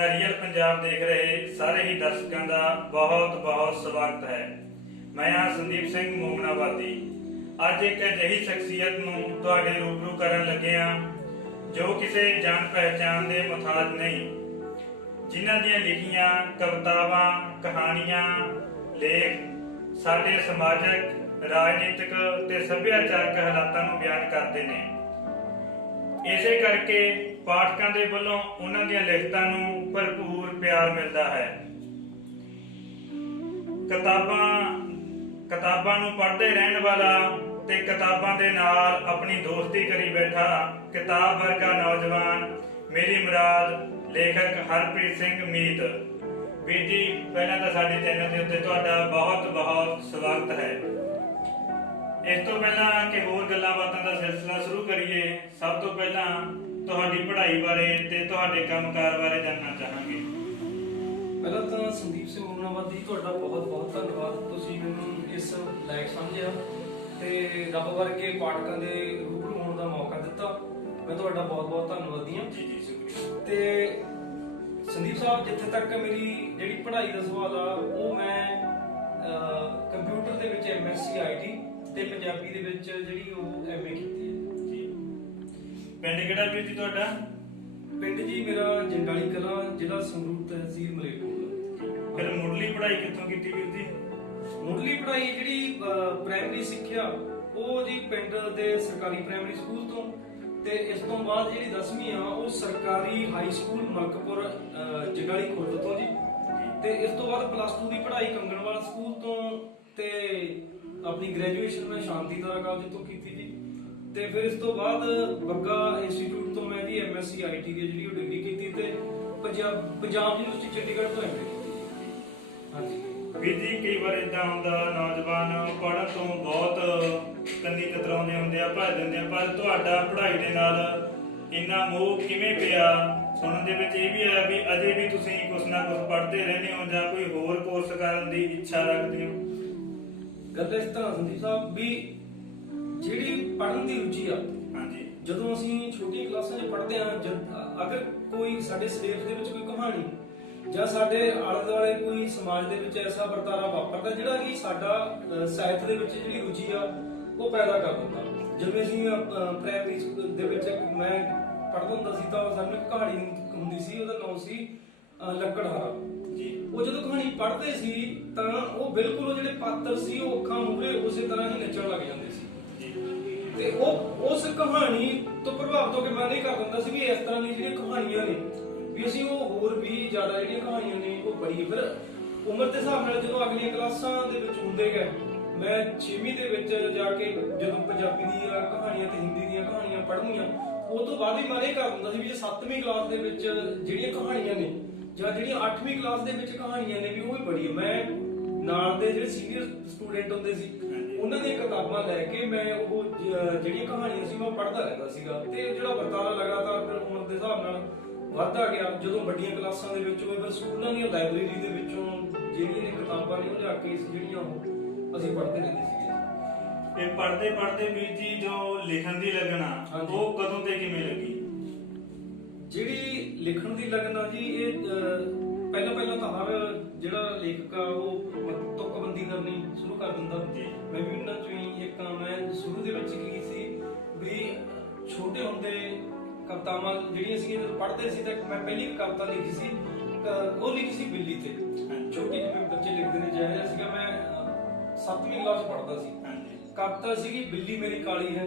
ਦਾ real Punjab ਦੇਖ ਰਹੇ ਸਾਰੇ ਹੀ ਦਰਸ਼ਕਾਂ ਦਾ ਬਹੁਤ ਸਵਾਗਤ ਹੈ। ਮੈਂ ਹਾਂ ਸੰਦੀਪ ਸਿੰਘ ਮੋਮਨਾਬਾਦੀ। ਅੱਜ ਇੱਕ ਅਜਿਹੀ ਸ਼ਖਸੀਅਤ ਨੂੰ ਤੁਹਾਡੇ ਰੂਬਰੂ ਕਰਨ ਲੱਗੇ ਹਾਂ ਜੋ ਕਿਸੇ ਜਾਣ ਪਹਿਚਾਣ ਦੇ ਮੁਤਾਜ ਨਹੀਂ, ਜਿਨ੍ਹਾਂ ਦੀਆਂ ਲਿਖੀਆਂ ਕਵਿਤਾਵਾਂ, ਕਹਾਣੀਆਂ, ਲੇਖ ਸਾਡੇ ਸਮਾਜਿਕ, ਰਾਜਨੀਤਿਕ ਤੇ ਸੱਭਿਆਚਾਰਕ ਹਾਲਾਤਾਂ ਨੂੰ ਬਿਆਨ ਕਰਦੇ ਨੇ। ਇਸੇ ਕਰਕੇ ਪਾਠਕਾਂ ਦੇ ਵੱਲੋਂ ਉਹਨਾਂ ਦੀਆਂ ਲਿਖਤਾਂ ਨੂੰ ਭਰਪੂਰ ਪਿਆਰ ਮਿਲਦਾ ਹੈ। ਕਿਤਾਬਾਂ ਨੂੰ ਪੜ੍ਹਦੇ ਰਹਿਣ ਵਾਲਾ ਤੇ ਕਿਤਾਬਾਂ ਦੇ ਨਾਲ ਆਪਣੀ ਦੋਸਤੀ ਕਰੀ ਬੈਠਾ ਕਿਤਾਬ ਵਰਗਾ ਨੌਜਵਾਨ ਮੇਰੀ ਮੁਰਾਦ ਲੇਖਕ ਹਰਪ੍ਰੀਤ ਸਿੰਘ ਮੀਤ। ਵੀਰ ਜੀ, ਪਹਿਲਾਂ ਤਾਂ ਸਾਡੇ ਚੈਨਲ ਦੇ ਉੱਤੇ ਤੁਹਾਡਾ ਬਹੁਤ ਸਵਾਗਤ ਹੈ। ਇਸ ਤੋਂ ਪਹਿਲਾਂ ਕਿ ਹੋਰ ਗੱਲਾਂ ਬਾਤਾਂ ਦਾ ਸਿਲਸਿਲਾ ਸ਼ੁਰੂ ਕਰੀਏ, ਸਭ ਤੋਂ ਪਹਿਲਾਂ ਤੁਹਾਡੀ ਪੜ੍ਹਾਈ ਬਾਰੇ ਤੇ ਤੁਹਾਡੇ ਕੰਮਕਾਰ ਬਾਰੇ ਜਾਣਨਾ ਚਾਹਾਂਗੇ। ਪਹਿਲਾਂ ਤਾਂ ਸੰਦੀਪ ਸਿੰਘ ਮੋਮਨਾਬਾਦੀ, ਤੁਹਾਡਾ ਬਹੁਤ ਧੰਨਵਾਦ। ਤੁਸੀਂ ਮੈਨੂੰ ਇਸ ਲਾਇਕ ਸਮਝਿਆ ਤੇ ਰੱਬ ਵਰਗੇ ਪਾਠਕਾਂ ਦੇ ਰੂਬਰੂ ਹੋਣ ਦਾ ਮੌਕਾ ਦਿੱਤਾ। ਮੈਂ ਤੁਹਾਡਾ ਬਹੁਤ ਧੰਨਵਾਦੀ ਹਾਂ। ਜੀ ਸ਼ੁਕਰੀਆ। ਤੇ ਸੰਦੀਪ ਸਾਹਿਬ, ਜਿੱਥੇ ਤੱਕ ਮੇਰੀ ਜਿਹੜੀ ਪੜ੍ਹਾਈ ਦਾ ਸਵਾਲ ਆ, ਉਹ ਮੈਂ ਕੰਪਿਊਟਰ ਦੇ ਵਿੱਚ MSc IT ਤੇ ਪੰਜਾਬੀ ਦੇ ਵਿੱਚ ਜਿਹੜੀ ਉਹ MA ਕੀਤੀ ਹੈ। ਜੀ। ਪਿੰਡ ਕਿਹੜਾ ਵੀਰ ਜੀ ਤੁਹਾਡਾ? ਪਿੰਡ ਜੀ ਮੇਰਾ ਜੰਡਾਲੀ ਕਲਾਂ, ਜ਼ਿਲ੍ਹਾ ਸੰਗਰੂਰ, ਤਹਿਸੀਲ ਮਲੇਰਕੋਟਲਾ। ਫਿਰ ਮੁੱਢਲੀ ਪੜ੍ਹਾਈ ਕਿੱਥੋਂ ਕੀਤੀ ਵੀਰ ਜੀ? ਮੁੱਢਲੀ ਪੜ੍ਹਾਈ ਜਿਹੜੀ ਪ੍ਰਾਇਮਰੀ ਸਿੱਖਿਆ ਉਹ ਜੀ ਪਿੰਡ ਦੇ ਸਰਕਾਰੀ ਪ੍ਰਾਇਮਰੀ ਸਕੂਲ ਤੋਂ, ਤੇ ਇਸ ਤੋਂ ਬਾਅਦ ਜਿਹੜੀ 10ਵੀਂ ਆ ਉਹ ਸਰਕਾਰੀ ਹਾਈ ਸਕੂਲ ਮਲਕਪੁਰ ਜਗਾਲੀ ਖੁਰਦ ਤੋਂ ਜੀ। ਤੇ ਇਸ ਤੋਂ ਬਾਅਦ +2 ਦੀ ਪੜ੍ਹਾਈ ਕੰਗਣਵਾਲ ਸਕੂਲ ਤੋਂ, ਤੇ ਆਪਣੀ ਗ੍ਰੈਜੂਏਸ਼ਨ ਮੈਂ ਸ਼ਾਂਤੀਦਾਰਾ ਕਾਲਜ ਤੋਂ ਕੀਤੀ ਜੀ। ਤੇ ਫਿਰ ਇਸ ਤੋਂ ਬਾਅਦ ਬੱਗਾ ਇੰਸਟੀਚਿਊਟ ਤੋਂ ਮੈਂ ਜੀ MSc IT ਦੀ ਜਿਹੜੀ ਉਹ ਡਿਗਰੀ ਕੀਤੀ ਤੇ ਪੰਜਾਬ ਯੂਨੀਵਰਸਿਟੀ ਚੰਡੀਗੜ੍ਹ ਤੋਂ MA ਕੀਤੀ। ਹਾਂਜੀ ਵੀਰ ਜੀ, ਕਈ ਵਾਰ ਇਦਾਂ ਹੁੰਦਾ ਨੌਜਵਾਨ ਪੜ੍ਹਨ ਤੋਂ ਬਹੁਤ ਕੰਨੀ ਕਤਰਾਉਂਦੇ ਹੁੰਦੇ ਆ, ਭੱਜ ਦਿੰਦੇ ਆ, ਪਰ ਤੁਹਾਡਾ ਪੜ੍ਹਾਈ ਦੇ ਨਾਲ ਇੰਨਾ ਮੋਹ ਕਿਵੇਂ ਪਿਆ? ਸੁਣਨ ਦੇ ਵਿੱਚ ਇਹ ਵੀ ਆਇਆ ਵੀ ਅਜੇ ਵੀ ਤੁਸੀਂ ਕੁਛ ਨਾ ਕੁਛ ਪੜ੍ਹਦੇ ਰਹਿੰਦੇ ਹੋ ਜਾਂ ਕੋਈ ਹੋਰ ਕੋਰਸ ਕਰਨ ਦੀ ਇੱਛਾ ਰੱਖਦੇ ਹੋ? ਗੱਲ ਇਸ ਤਰ੍ਹਾਂ ਸੰਦੀਪ ਸਾਹਿਬ ਵੀ ਜਿਹੜੀ ਪੜ੍ਹਨ ਦੀ ਰੁਚੀ ਆ, ਹਾਂਜੀ, ਜਦੋਂ ਅਸੀਂ ਛੋਟੀਆਂ ਕਲਾਸਾਂ 'ਚ ਪੜ੍ਹਦੇ ਆ, ਅਗਰ ਕੋਈ ਸਾਡੇ ਸਿਲੇਬਸ ਦੇ ਵਿੱਚ ਕੋਈ ਕਹਾਣੀ ਜਾਂ ਸਾਡੇ ਆਲੇ ਦੁਆਲੇ ਕੋਈ ਸਮਾਜ ਦੇ ਵਿੱਚ ਐਸਾ ਵਰਤਾਰਾ ਵਾਪਰਦਾ ਜਿਹੜਾ ਕਿ ਸਾਡਾ ਸਾਹਿਤ ਦੇ ਵਿੱਚ ਜਿਹੜੀ ਰੁਚੀ ਆ ਉਹ ਪੈਦਾ ਕਰ ਦਿੰਦਾ। ਜਿਵੇਂ ਅਸੀਂ ਪ੍ਰਾਇਮਰੀ ਸਕੂਲ ਦੇ ਵਿੱਚ ਮੈਂ ਪੜ੍ਹਦਾ ਹੁੰਦਾ ਸੀ ਤਾਂ ਸਾਨੂੰ ਇੱਕ ਕਹਾਣੀ ਹੁੰਦੀ ਸੀ, ਉਹਦਾ ਨਾਮ ਸੀ ਲੱਕੜਹਾਰਾ ਜੀ। ਉਹ ਜਦੋਂ ਕਹਾਣੀ ਪੜ੍ਹਦੇ ਸੀ ਤਾਂ ਉਹ ਬਿਲਕੁਲ ਉਹ ਜਿਹੜੇ ਪਾਤਰ ਸੀ ਉਹ ਅੱਖਾਂ ਮੂਹਰੇ ਉਸੇ ਤਰ੍ਹਾਂ ਹੀ ਨੱਚਣ ਲੱਗ ਜਾਂਦੇ ਸੀ ਤੇ ਉਹ ਉਸ ਕਹਾਣੀ ਤੋਂ ਪ੍ਰਭਾਵਿਤ ਹੋ ਕੇ ਮਨ ਇਹ ਕਰ ਦਿੰਦਾ ਸੀ ਵੀ ਇਸ ਤਰ੍ਹਾਂ ਦੀਆਂ ਜਿਹੜੀਆਂ ਕਹਾਣੀਆਂ ਨੇ ਵੀ ਅਸੀਂ ਉਹ ਹੋਰ ਵੀ ਜ਼ਿਆਦਾ ਜਿਹੜੀਆਂ ਕਹਾਣੀਆਂ ਨੇ ਉਹ ਪੜ੍ਹੀਏ। ਫਿਰ ਉਮਰ ਦੇ ਹਿਸਾਬ ਨਾਲ ਜਦੋਂ ਅਗਲੀਆਂ ਕਲਾਸਾਂ ਦੇ ਵਿੱਚ ਹੁੰਦੇ ਗਏ, ਮੈਂ 6ਵੀਂ ਦੇ ਵਿੱਚ ਜਾ ਕੇ ਜਦੋਂ ਪੰਜਾਬੀ ਦੀਆਂ ਕਹਾਣੀਆਂ ਤੇ ਹਿੰਦੀ ਦੀਆਂ ਕਹਾਣੀਆਂ ਪੜ੍ਹਨੀਆਂ, ਉਹ ਤੋਂ ਬਾਅਦ ਹੀ ਮਨ ਇਹ ਕਰ ਦਿੰਦਾ ਸੀ ਵੀ ਜੇ 7ਵੀਂ ਕਲਾਸ ਦੇ ਵਿੱਚ ਜਿਹੜੀਆਂ ਕਹਾਣੀਆਂ ਨੇ ਜਾਂ ਜਿਹੜੀਆਂ 8ਵੀਂ ਕਲਾਸ ਦੇ ਵਿੱਚ ਕਹਾਣੀਆਂ ਨੇ ਵੀ ਉਹ ਵੀ ਪੜ੍ਹੀਏ। ਮੈਂ ਨਾਲ ਦੇ ਜਿਹੜੇ ਸੀਨੀਅਰ ਸਟੂਡੈਂਟ ਹੁੰਦੇ ਸੀ ਉਹਨਾਂ ਦੀਆਂ ਕਿਤਾਬਾਂ ਲੈ ਕੇ ਮੈਂ ਉਹ ਜਿਹੜੀਆਂ ਕਹਾਣੀਆਂ ਸੀ ਮੈਂ ਪੜ੍ਹਦਾ ਰਹਿੰਦਾ ਸੀਗਾ। ਤੇ ਜਿਹੜਾ ਵਰਤਾਰਾ ਲਗਾਤਾਰ ਫਿਰ ਉਮਰ ਦੇ ਹਿਸਾਬ ਨਾਲ ਵੱਧਦਾ ਗਿਆ। ਜਦੋਂ ਵੱਡੀਆਂ ਕਲਾਸਾਂ ਦੇ ਵਿੱਚ ਫਿਰ ਸਕੂਲਾਂ ਦੀਆਂ ਲਾਇਬ੍ਰੇਰੀ ਦੇ ਵਿੱਚੋਂ ਜਿਹੜੀਆਂ ਕਿਤਾਬਾਂ ਨੇ ਉਹ ਲਿਆ ਕੇ ਜਿਹੜੀਆਂ ਉਹ ਅਸੀਂ ਪੜ੍ਹਦੇ ਰਹਿੰਦੇ ਸੀਗੇ। ਤੇ ਪੜ੍ਹਦੇ ਵੀਰ ਜੀ ਜੋ ਲਿਖਣ ਦੀ ਲੱਗਣਾ ਉਹ ਕਦੋਂ ਤੇ ਕਿਵੇਂ ਲੱਗੀ? ਜਿਹੜੀ ਲਿਖਣ ਦੀ ਲੱਗਣਾ ਜੀ, ਇਹ ਪਹਿਲਾਂ ਤਾਂ ਹਰ ਜਿਹੜਾ ਲੇਖਕ ਆ ਉਹ ਤੁਕਬੰਦੀ ਕਰਨੀ ਸ਼ੁਰੂ ਕਰ ਦਿੰਦਾ। ਮੈਂ ਵੀ ਉਹਨਾਂ ਚੋਂ ਹੀ ਇੱਕ। ਮੈਂ ਸ਼ੁਰੂ ਦੇ ਵਿੱਚ ਕੀ ਸੀ ਵੀ ਛੋਟੇ ਹੁੰਦੇ ਕਵਿਤਾਵਾਂ ਜਿਹੜੀਆਂ ਸੀ ਜਦੋਂ ਪੜ੍ਹਦੇ ਸੀ ਤਾਂ ਮੈਂ ਪਹਿਲੀ ਕਵਿਤਾ ਲਿਖੀ ਸੀ, ਉਹ ਲਿਖੀ ਸੀ ਬਿੱਲੀ ਤੇ। ਛੋਟੀ ਜਿਹੀ ਬੱਚੇ ਲਿਖਦੇ ਨੇ, ਜਿਹੜਾ ਸੀਗਾ ਮੈਂ 7ਵੀਂ ਕਲਾਸ ਪੜ੍ਹਦਾ ਸੀ। ਕਵਿਤਾ ਸੀਗੀ ਬਿੱਲੀ ਮੇਰੀ ਕਾਲੀ ਹੈ,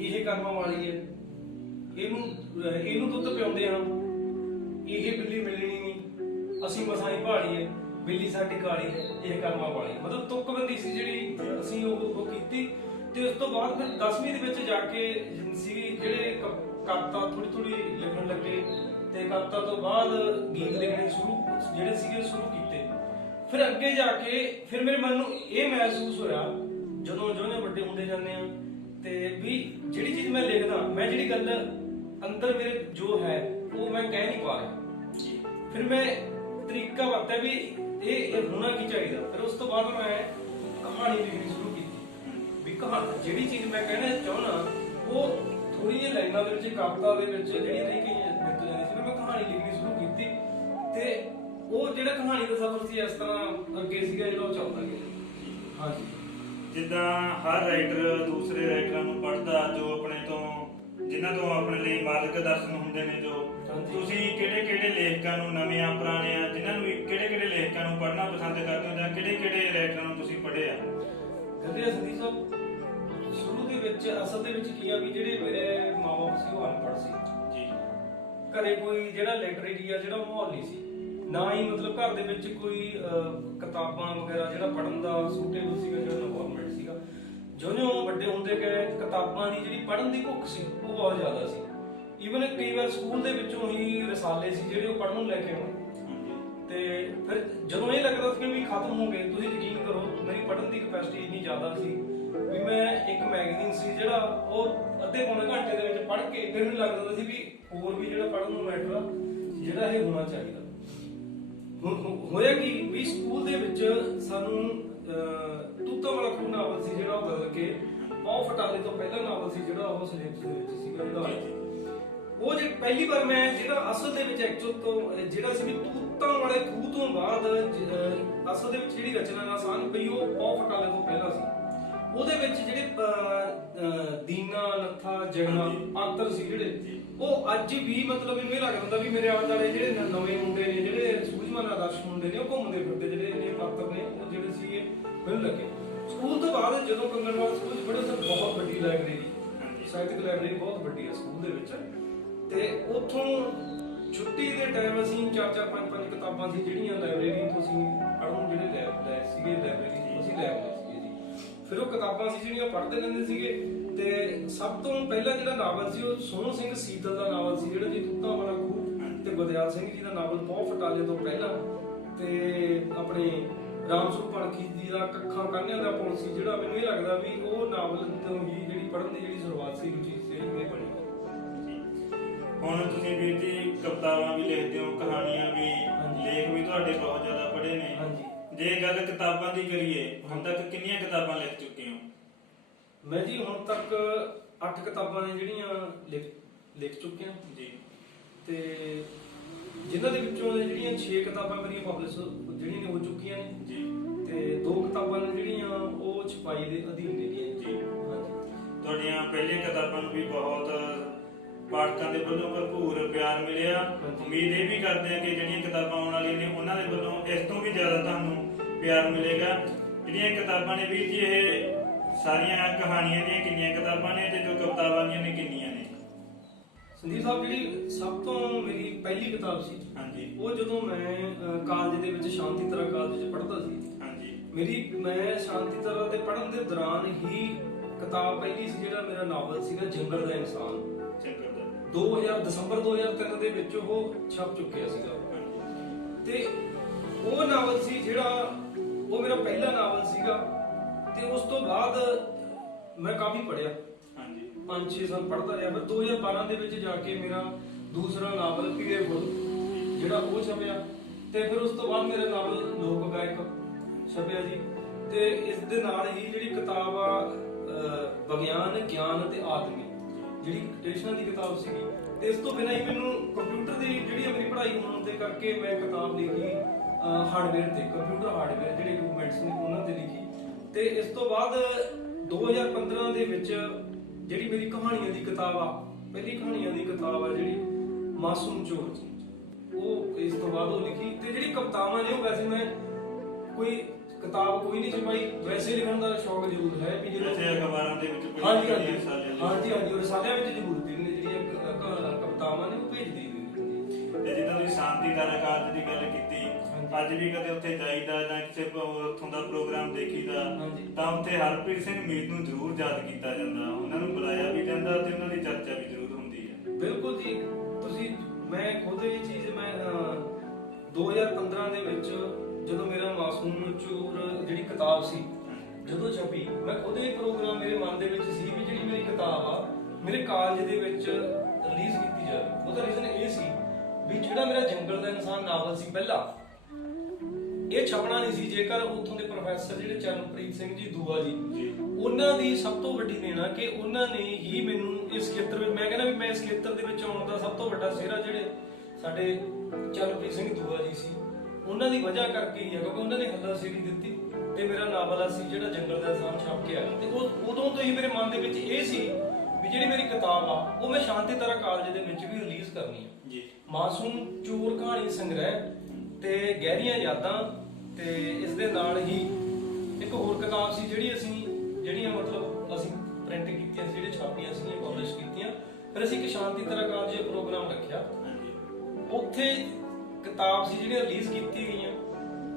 ਇਹ ਕਰਮਾਂ ਵਾਲੀ ਹੈ, ਇਹਨੂੰ ਦੁੱਧ ਪਿਆਉਂਦੇ ਹਾਂ, ਇਹ ਬਿੱਲੀ ਮਿਲਣੀ ਨਹੀਂ, ਅਸੀਂ ਮਸਾਂ ਹੀ ਭਾਲੀ ਹੈ, ਬਿੱਲੀ ਸਾਡੀ ਕਾਲੀ ਹੈ, ਇਹ ਕਰਮਾਂ ਵਾਲੀ। ਮਤਲਬ ਤੁਕਬੰਦੀ ਸੀ ਜਿਹੜੀ ਅਸੀਂ ਉਹ ਕੀਤੀ। ਤੇ ਉਸ ਤੋਂ ਬਾਅਦ ਫਿਰ 10ਵੀਂ ਦੇ ਵਿੱਚ ਜਾ ਕੇ ਸੀ ਜਿਹੜੇ ਕਵਿਤਾ ਥੋੜੀ ਲਿਖਣ ਲੱਗੇ ਤੇ ਕਵਿਤਾ ਤੋਂ ਬਾਅਦ ਗੀਤ ਲਿਖਣੇ ਸ਼ੁਰੂ ਕੀਤੇ। ਫਿਰ ਅੱਗੇ ਜਾ ਕੇ ਫਿਰ ਮੇਰੇ ਮਨ ਨੂੰ ਇਹ ਮਹਿਸੂਸ ਹੋਇਆ ਜਦੋਂ ਜਿਉਂ ਵੱਡੇ ਹੁੰਦੇ ਜਾਂਦੇ ਆ ਤੇ ਵੀ ਜਿਹੜੀ ਚੀਜ਼ ਮੈਂ ਲਿਖਦਾ, ਮੈਂ ਜਿਹੜੀ ਗੱਲ ਅੰਦਰ ਮੇਰੇ ਜੋ ਹੈ ਉਹ ਮੈਂ ਕਹਿ ਨਹੀਂ ਪਾ ਰਿਹਾ। ਫਿਰ ਮੈਂ ਤਰੀਕਾ ਵਰਤਿਆ ਵੀ ਇਹ ਹੋਣਾ ਕੀ ਚਾਹੀਦਾ। ਫਿਰ ਉਸ ਤੋਂ ਬਾਅਦ ਮੈਂ ਕਹਾਣੀ ਲਿਖਣੀ ਸ਼ੁਰੂ ਕੀਤੀ ਵੀ ਜਿਹੜੀ ਚੀਜ਼ ਮੈਂ ਕਹਿਣਾ ਚਾਹੁੰਦਾ ਉਹ ਥੋੜੀ ਜਿਹੀ ਲਾਈਨਾਂ ਦੇ ਵਿੱਚ ਕਵਿਤਾ ਦੇ ਵਿੱਚ ਜਿਹੜੀ ਨਹੀਂ ਕਹੀ ਜਾਂਦੀ ਸੀ, ਮੈਂ ਕਹਾਣੀ ਲਿਖਣੀ ਸ਼ੁਰੂ ਕੀਤੀ। ਕੀਤੀ ਤੇ ਉਹ ਜਿਹੜਾ ਕਹਾਣੀ ਦਾ ਸਫ਼ਰ ਸੀ ਇਸ ਤਰ੍ਹਾਂ ਅੱਗੇ ਸੀਗਾ ਜਿਹੜਾ ਉਹ ਚੱਲਦਾ ਗਿਆ। ਹਾਂਜੀ। ਜਿੱਦਾਂ ਹਰ ਰਾਈਟਰ ਦੂਸਰੇ ਰਾਈਟਰਾਂ ਨੂੰ ਪੜ੍ਹਦਾ, ਜੋ ਆਪਣੇ ਤੋਂ ਜਿਨ੍ਹਾਂ ਤੋਂ ਆਪਣੇ ਲਈ ਮਾਰਗਦਰਸ਼ਨ ਹੁੰਦੇ ਨੇ, ਜੋ ਤੁਸੀਂ ਕਿਹੜੇ ਲੇਖਕਾਂ ਨੂੰ, ਨਵੇਂ ਪੁਰਾਣੇ ਜਿਨ੍ਹਾਂ ਨੂੰ ਕਿਹੜੇ ਲੇਖਕਾਂ ਨੂੰ ਪੜ੍ਹਨਾ ਪਸੰਦ ਕਰਦੇ ਹੋ, ਜਾਂ ਕਿਹੜੇ ਰਾਈਟਰਾਂ ਨੂੰ ਤੁਸੀਂ ਪੜ੍ਹਿਆ? ਕਹਿੰਦੇ ਸੰਦੀਪ ਸਾਹਿਬ ਸ਼ੁਰੂ ਦੇ ਵਿੱਚ ਅਸਲ ਦੇ ਵਿੱਚ ਕੀ ਆ ਵੀ ਜਿਹੜੇ ਮੇਰੇ ਮਾਪੇ ਸੀ ਉਹ ਅਨਪੜ੍ਹ ਸੀ ਜੀ। ਘਰੇ ਕੋਈ ਜਿਹੜਾ ਲਿਟਰੇਰੀ ਆ ਜਿਹੜਾ ਮਾਹੌਲ ਨਹੀਂ ਸੀ, ਨਾ ਹੀ ਮਤਲਬ ਘਰ ਦੇ ਵਿੱਚ ਕੋਈ ਕਿਤਾਬਾਂ ਵਗੈਰਾ ਜਿਹੜਾ ਪੜ੍ਹਨ ਦਾ ਸੂਟੇਬਲ ਸੀਗਾ, ਜਿਹੜਾ ਇਨਵਾਇਰਨਮੈਂਟ ਸੀਗਾ। ਜਿਉਂ-ਜਿਉਂ ਵੱਡੇ ਹੁੰਦੇ ਗਏ ਕਿਤਾਬਾਂ ਦੀ ਜਿਹੜੀ ਪੜ੍ਹਨ ਦੀ ਭੁੱਖ ਸੀ ਉਹ ਬਹੁਤ ਜ਼ਿਆਦਾ ਸੀ। ਈਵਨ ਕਈ ਵਾਰ ਸਕੂਲ ਦੇ ਵਿੱਚੋਂ ਹੀ ਰਸਾਲੇ ਸੀ ਜਿਹੜੇ ਉਹ ਪੜ੍ਹਨ ਨੂੰ ਲੈ ਕੇ ਆਉਣੇ, ਤੇ ਫਿਰ ਜਦੋਂ ਇਹ ਲੱਗਦਾ ਸੀ ਵੀ ਖਤਮ ਹੋ ਗਏ, ਤੁਸੀਂ ਯਕੀਨ ਕਰੋ ਮੇਰੀ ਪੜ੍ਹਨ ਦੀ ਕੈਪੈਸਿਟੀ ਇੰਨੀ ਜ਼ਿਆਦਾ ਸੀ ਵੀ ਮੈਂ ਇੱਕ ਮੈਗਜ਼ੀਨ ਸੀ ਜਿਹੜਾ ਉਹ ਅੱਧੇ ਪੌਣੇ ਘੰਟੇ ਦੇ ਵਿੱਚ ਪੜ੍ਹ ਕੇ ਫਿਰ ਮੈਨੂੰ ਲੱਗਦਾ ਸੀ ਵੀ ਹੋਰ ਵੀ ਜਿਹੜਾ ਪੜ੍ਹਨ ਨੂੰ ਮੈਟਰ ਆ ਜਿਹੜਾ ਇਹ ਹੋਣਾ ਚਾਹੀਦਾ। ਹੋਇਆ ਕਿ ਵੀ ਸਕੂਲ ਦੇ ਵਿੱਚ ਸਾਨੂੰ ਤੂਤਾਂ ਵਾਲਾ ਖੂਹ ਨਾਵਲ ਸੀ ਜਿਹੜਾ ਉਹ ਬਦਲ ਕੇ ਪਾਉ ਫਟਾਲੇ ਤੋਂ ਪਹਿਲਾ ਨਾਵਲ ਸੀ ਜਿਹੜਾ ਉਹ ਸਿਲੇਬਸ ਦੇ ਵਿੱਚ ਸੀਗਾ ਜਿਹੜਾ ਉਹ ਜੇ ਪਹਿਲੀ ਵਾਰ ਮੈਂ ਜਿਹੜਾ ਅਸਲ ਦੇ ਵਿੱਚ ਐਕਚੁਅਲ ਤੋਂ ਜਿਹੜਾ ਸੀ ਵੀ ਤੂਤਾਂ ਵਾਲੇ ਖੂਹ ਤੋਂ ਬਾਅਦ ਅਸਲ ਦੇ ਵਿੱਚ ਜਿਹੜੀ ਰਚਨਾ ਆਸਾਨ ਪਈ ਉਹ ਪਾਉ ਫਟਾਲੇ ਤੋਂ ਪਹਿਲਾਂ ਸੀ। ਉਹਦੇ ਵਿੱਚ ਜਿਹੜੇ ਦੀਨਾ ਨੱਥਾ ਜਗਨਾ ਪਾਤਰ ਸੀ ਜਿਹੜੇ ਉਹ ਅੱਜ ਵੀ ਮਤਲਬ ਮੈਨੂੰ ਇਹ ਲੱਗਦਾ ਹੁੰਦਾ ਵੀ ਮੇਰੇ ਆਲੇ ਦੁਆਲੇ ਜਿਹੜੇ ਨਵੇਂ ਮੁੰਡੇ ਨੇ, ਜਿਹੜੇ ਸੂਝਵਾਨ ਆਦਰਸ਼ ਮੁੰਡੇ ਨੇ, ਉਹ ਘੁੰਮਦੇ ਫਿਰਦੇ ਜਿਹੜੇ ਨੇ ਪਾਤਰ ਨੇ ਉਹ ਜਿਹੜੇ ਸੀ ਮੈਨੂੰ ਲੱਗੇ। ਸਕੂਲ ਤੋਂ ਬਾਅਦ ਜਦੋਂ ਕੰਗਣਵਾਲ ਸਕੂਲ ਚ ਪੜ੍ਹੇ ਤਾਂ ਬਹੁਤ ਵੱਡੀ ਲਾਇਬ੍ਰੇਰੀ, ਸਾਹਿਤਕ ਲਾਇਬ੍ਰੇਰੀ ਬਹੁਤ ਵੱਡੀ ਹੈ ਸਕੂਲ ਦੇ ਵਿੱਚ, ਤੇ ਉੱਥੋਂ ਛੁੱਟੀ ਦੇ ਟਾਈਮ ਅਸੀਂ 4-4 5-5 ਕਿਤਾਬਾਂ ਸੀ ਜਿਹੜੀਆਂ ਲਾਇਬ੍ਰੇਰੀ ਤੋਂ ਅਸੀਂ ਪੜ੍ਹਨ ਜਿਹੜੇ ਲੈ ਸੀਗੇ ਲਾਇਬ੍ਰੇਰੀ ਤੋਂ ਅਸੀਂ ਲੈ ਆਉਂਦੇ ਸੀਗੇ ਜੀ। ਫਿਰ ਉਹ ਕਿਤਾਬਾਂ ਸੀ ਜਿਹੜੀਆਂ ਪੜ੍ਹਦੇ ਰਹਿੰਦੇ ਸੀਗੇ। ਤੇ ਸਭ ਤੋਂ ਪਹਿਲਾਂ ਜਿਹੜਾ ਨਾਵਲ ਸੀ ਉਹ ਸੋਹਣ ਸਿੰਘ ਸੀਤਲ ਦਾ ਨਾਵਲ ਸੀ ਜਿਹੜਾ ਜੀ ਤੂਤਾਂ ਵਾਲਾ ਖੂਹ, ਤੇ ਗੁਰਦਿਆਲ ਸਿੰਘ ਜੀ ਦਾ ਨਾਵਲ ਪਾਉ ਫਟਾਲੇ ਤੋਂ ਪਹਿਲਾਂ, ਤੇ ਆਪਣੇ ਰਾਮ ਸਰੂਪ ਪਣਖੀ ਜੀ ਦਾ ਕੱਖਾਂ ਕਾਨਿਆਂ ਦਾ ਪੁਲ ਸੀ ਜਿਹੜਾ ਮੈਨੂੰ ਇਹ ਲੱਗਦਾ ਵੀ ਉਹ ਨਾਵਲ ਤੋਂ ਹੀ ਜਿਹੜੀ ਪੜ੍ਹਨ ਦੀ ਜਿਹੜੀ ਸ਼ੁਰੂਆਤ ਸੀ ਰੁਚੀ ਸੀ ਇਹ ਬਣੀ। ਹੁਣ ਤੁਸੀਂ ਵੀਰ ਜੀ ਕਵਿਤਾਵਾਂ ਵੀ ਲਿਖਦੇ ਹੋ, ਕਹਾਣੀਆਂ ਵੀ, ਲੇਖ ਵੀ ਤੁਹਾਡੇ ਬਹੁਤ ਜ਼ਿਆਦਾ ਪੜ੍ਹੇ ਨੇ। ਜੇ ਗੱਲ ਕਿਤਾਬਾਂ ਦੀ ਕਰੀਏ, ਹੁਣ ਤੱਕ ਕਿੰਨੀਆਂ ਕਿਤਾਬਾਂ ਲਿਖ ਚੁੱਕੇ ਹੋ? ਮੈਂ ਜੀ ਹੁਣ ਤੱਕ 8 ਕਿਤਾਬਾਂ ਨੇ ਜਿਹੜੀਆਂ ਲਿਖ ਚੁੱਕੇ ਹਾਂ ਜੀ, ਤੇ ਜਿਨ੍ਹਾਂ ਦੇ ਵਿੱਚੋਂ ਜਿਹੜੀਆਂ 6 ਕਿਤਾਬਾਂ ਮੇਰੀਆਂ ਪਬਲਿਸ਼ ਜਿਹੜੀਆਂ ਨੇ ਹੋ ਚੁੱਕੀਆਂ ਨੇ ਜੀ, ਤੇ 2 ਕਿਤਾਬਾਂ ਨੇ ਜਿਹੜੀਆਂ ਉਹ ਛਪਾਈ ਦੇ ਅਧੀਨ ਨੇ ਜੀ। ਹਾਂਜੀ। ਤੁਹਾਡੀਆਂ ਪਹਿਲੀਆਂ ਕਿਤਾਬਾਂ ਨੂੰ ਵੀ ਬਹੁਤ ਪਾਠਕਾਂ ਦੇ ਵੱਲੋਂ ਭਰਪੂਰ ਪਿਆਰ ਮਿਲਿਆ। ਉਮੀਦ ਇਹ ਵੀ ਕਰਦੇ ਆ ਕਿ ਜਿਹੜੀਆਂ ਕਿਤਾਬਾਂ ਆਉਣ ਵਾਲੀਆਂ ਨੇ ਉਹਨਾਂ ਦੇ ਵੱਲੋਂ ਇਸ ਤੋਂ ਵੀ ਜ਼ਿਆਦਾ ਤੁਹਾਨੂੰ ਪਿਆਰ ਮਿਲੇਗਾ। ਜਿਹੜੀਆਂ ਕਿਤਾਬਾਂ ਨੇ ਵੀਰ ਜੀ, ਇਹ ਸਾਰੀਆਂ ਕਹਾਣੀਆਂ ਦੀਆਂ ਕਿੰਨੀਆਂ ਕਿਤਾਬਾਂ ਨੇ, ਤੇ ਜੋ ਕਵਿਤਾਵਾਂ ਦੀਆਂ ਨੇ ਕਿੰਨੀਆਂ ਨੇ? ਸੰਦੀਪ ਸਾਹਿਬ ਜਿਹੜੀ ਸਭ ਤੋਂ ਮੇਰੀ ਪਹਿਲੀ ਕਿਤਾਬ ਸੀ, ਹਾਂਜੀ, ਉਹ ਜਦੋਂ ਮੈਂ ਕਾਲਜ ਦੇ ਵਿੱਚ ਸ਼ਾਂਤੀ ਤਰ੍ਹਾਂ ਕਾਲਜ 'ਚ ਪੜ੍ਹਦਾ ਸੀ, ਹਾਂਜੀ, ਮੈਂ ਸ਼ਾਂਤੀ ਤਰ੍ਹਾਂ ਦੇ ਪੜ੍ਹਨ ਦੇ ਦੌਰਾਨ ਹੀ ਕਿਤਾਬ ਪਹਿਲੀ ਸੀ ਜਿਹੜਾ ਮੇਰਾ ਨਾਵਲ ਸੀਗਾ ਜੰਗਲ ਦਾ ਇਨਸਾਨ। 2000 ਦਸੰਬਰ 2003 ਦੇ ਵਿੱਚ ਉਹ ਛਪ ਚੁੱਕਿਆ ਸੀਗਾ, ਤੇ ਉਹ ਨਾਵਲ ਸੀ ਜਿਹੜਾ ਉਹ ਮੇਰਾ ਪਹਿਲਾ ਨਾਵਲ ਸੀਗਾ। ਤੇ ਉਸ ਤੋਂ ਬਾਅਦ ਮੈਂ ਕਾਫੀ ਪੜ੍ਹਿਆ, 5-6 ਸਾਲ ਪੜ੍ਹਦਾ ਰਿਹਾ। ਫਿਰ 2012 ਦੇ ਵਿੱਚ ਜਾ ਕੇ ਮੇਰਾ ਦੂਸਰਾ ਨਾਵਲ ਪੀਲੇ ਫੁੱਲ ਜਿਹੜਾ ਉਹ ਛਪਿਆ, ਤੇ ਫਿਰ ਉਸ ਤੋਂ ਬਾਅਦ ਮੇਰਾ ਨਾਵਲ ਲੋਕ ਗਾਇਕ ਛਪਿਆ ਜੀ। ਤੇ ਇਸ ਦੇ ਨਾਲ ਹੀ ਜਿਹੜੀ ਕਿਤਾਬ ਆ ਵਿਗਿਆਨ, ਗਿਆਨ ਤੇ ਆਦਮੀ ਜਿਹੜੀ ਟ੍ਰੇਸ਼ਨਾਂ ਦੀ ਕਿਤਾਬ ਸੀਗੀ, ਤੇ ਇਸ ਤੋਂ ਬਿਨਾਂ ਹੀ ਮੈਨੂੰ ਕੰਪਿਊਟਰ ਦੀ ਜਿਹੜੀ ਮੇਰੀ ਪੜ੍ਹਾਈ ਹੋਣ ਦੇ ਕਰਕੇ ਮੈਂ ਕਿਤਾਬ ਲਿਖੀ ਹਾਰਡਵੇਅਰ ਤੇ, ਕੰਪਿਊਟਰ ਹਾਰਡਵੇਅਰ ਜਿਹੜੇ ਇਕਵਿਪਮੈਂਟਸ ਨੇ ਉਹਨਾਂ ਤੇ ਲਿਖੀ। ਤੇ ਇਸ ਤੋਂ ਬਾਅਦ 2015 ਦੇ ਵਿੱਚ ਜਿਹੜੀ ਮੇਰੀ ਕਹਾਣੀਆਂ ਦੀ ਕਿਤਾਬ ਆ, ਪਹਿਲੀ ਕਹਾਣੀਆਂ ਦੀ ਕਿਤਾਬ ਆ ਜਿਹੜੀ ਮਾਸੂਮ ਚੋਰ, ਉਹ ਇਸ ਤੋਂ ਬਾਅਦ ਉਹ ਲਿਖੀ। ਤੇ ਜਿਹੜੀ ਕਵਿਤਾਵਾਂ ਨੇ ਉਹ ਵੈਸੇ ਮੈਂ ਕੋਈ ਕਿਤਾਬ ਕੋਈ ਨਹੀਂ ਛਪਾਈ, ਵੈਸੇ ਲਿਖਣ ਦਾ ਸ਼ੌਕ ਜ਼ਰੂਰ ਹੈ ਵੀ ਜਦੋਂ ਅਖਬਾਰਾਂ ਦੇ ਵਿੱਚ ਹਾਂਜੀ ਉਹ ਰਸਾਲਿਆਂ ਵਿੱਚ ਜ਼ਰੂਰ ਦੀ ਜਿਹੜੀਆਂ ਕਵਿਤਾਵਾਂ ਨੇ ਉਹ ਭੇਜਦੀ ਨੇ। ਤੇ ਜਿੱਦਾਂ ਤੁਸੀਂ ਸ਼ਾਂਤੀ ਦਾ ਕਾਲਜ ਦੀ ਗੱਲ ਕੀਤੀ, ਅੱਜ ਵੀ ਕਦੇ ਉੱਥੇ ਜਾਈਦਾ ਜਾਂ ਕਿਸੇ ਉੱਥੋਂ ਦਾ ਪ੍ਰੋਗਰਾਮ ਦੇਖੀਦਾ ਤਾਂ ਉੱਥੇ ਹਰਪ੍ਰੀਤ ਸਿੰਘ ਮੀਤ ਨੂੰ ਜ਼ਰੂਰ ਯਾਦ ਕੀਤਾ ਜਾਂਦਾ, ਉਹਨਾਂ ਨੂੰ ਬੁਲਾਇਆ ਵੀ ਜਾਂਦਾ ਤੇ ਉਹਨਾਂ ਦੀ ਚਰਚਾ ਵੀ ਜ਼ਰੂਰ ਹੁੰਦੀ ਹੈ। ਬਿਲਕੁਲ ਜੀ, ਤੁਸੀਂ ਮੈਂ ਖੁਦ ਇਹ ਚੀਜ਼ ਮੈਂ 2015 ਦੇ ਵਿੱਚ ਜਦੋਂ ਮੇਰਾ ਮਾਸੂਮ ਚੋਰ ਜਿਹੜੀ ਕਿਤਾਬ ਸੀ ਜਦੋਂ ਛਪੀ, ਮੈਂ ਖੁਦ ਇਹ ਪ੍ਰੋਗਰਾਮ ਮੇਰੇ ਮਨ ਦੇ ਵਿੱਚ ਸੀ ਵੀ ਜਿਹੜੀ ਮੇਰੀ ਕਿਤਾਬ ਆ ਮੇਰੇ ਕਾਲਜ ਦੇ ਵਿੱਚ ਰਿਲੀਜ਼ ਕੀਤੀ ਜਾਵੇ। ਉਹਦਾ ਰੀਜ਼ਨ ਇਹ ਸੀ ਵੀ ਜਿਹੜਾ ਮੇਰਾ ਜੰਗਲ ਦਾ ਇਨਸਾਨ ਨਾਵਲ ਸੀ ਪਹਿਲਾ, ਇਹ ਛਪਣਾ ਨਹੀਂ ਸੀ ਜੇਕਰ ਉੱਥੋਂ ਦੇ ਪ੍ਰੋਫੈਸਰ ਜਿਹੜੇ ਚਰਨਪ੍ਰੀਤ ਸਿੰਘ ਜੀ ਦੂਆ ਜੀ, ਉਹਨਾਂ ਦੀ ਸਭ ਤੋਂ ਵੱਡੀ ਦੇਣ ਆ ਕਿ ਉਹਨਾਂ ਨੇ ਹੀ ਮੈਨੂੰ ਇਸ ਖੇਤਰ ਵਿੱਚ, ਮੈਂ ਕਹਿੰਦਾ ਵੀ ਮੈਂ ਇਸ ਖੇਤਰ ਦੇ ਵਿੱਚ ਆਉਣ ਦਾ ਸਭ ਤੋਂ ਵੱਡਾ ਸਿਹਰਾ ਜਿਹੜੇ ਸਾਡੇ ਚਰਨਪ੍ਰੀਤ ਸਿੰਘ ਦੂਆ ਜੀ ਸੀ, ਉਹਨਾਂ ਦੀ ਵਜ੍ਹਾ ਕਰਕੇ ਹੀ ਹੈ, ਕਿਉਂਕਿ ਉਹਨਾਂ ਨੇ ਹੱਲਾਸ਼ੇਰੀ ਦਿੱਤੀ ਤੇ ਮੇਰਾ ਨਾਵਲ ਸੀ ਜਿਹੜਾ ਜੰਗਲ ਦਾ ਇਨਸਾਨ ਛਪ ਕੇ ਆਇਆ। ਤੇ ਉਦੋਂ ਤੋਂ ਹੀ ਮੇਰੇ ਮਨ ਦੇ ਵਿੱਚ ਇਹ ਸੀ ਵੀ ਜਿਹੜੀ ਮੇਰੀ ਕਿਤਾਬ ਆ ਉਹ ਮੈਂ ਸ਼ਾਂਤੀ ਤਰ੍ਹਾਂ ਕਾਲਜ ਦੇ ਵਿੱਚ ਵੀ ਰਿਲੀਜ਼ ਕਰਨੀ ਹੈ ਜੀ। ਮਾਸੂਮ ਚੋਰ ਕਹਾਣੀ ਸੰਗ੍ਰਹਿ ਤੇ ਗਹਿਰੀਆਂ ਯਾਦਾਂ, ਤੇ ਇਸ ਦੇ ਨਾਲ ਹੀ ਇੱਕ ਹੋਰ ਕਿਤਾਬ ਸੀ ਜਿਹੜੀਆਂ ਮਤਲਬ ਅਸੀਂ ਪ੍ਰਿੰਟ ਕੀਤੀਆਂ ਸੀ, ਜਿਹੜੇ ਛਾਪੀਆਂ ਸੀ, ਪਬਲਿਸ਼ ਕੀਤੀਆਂ। ਫਿਰ ਅਸੀਂ ਇੱਕ ਸ਼ਾਂਤੀ ਤਰ੍ਹਾਂ ਕਾਲਜ ਪ੍ਰੋਗਰਾਮ ਰੱਖਿਆ, ਉੱਥੇ ਕਿਤਾਬ ਸੀ ਜਿਹੜੀਆਂ ਰਿਲੀਜ਼ ਕੀਤੀ ਗਈਆਂ।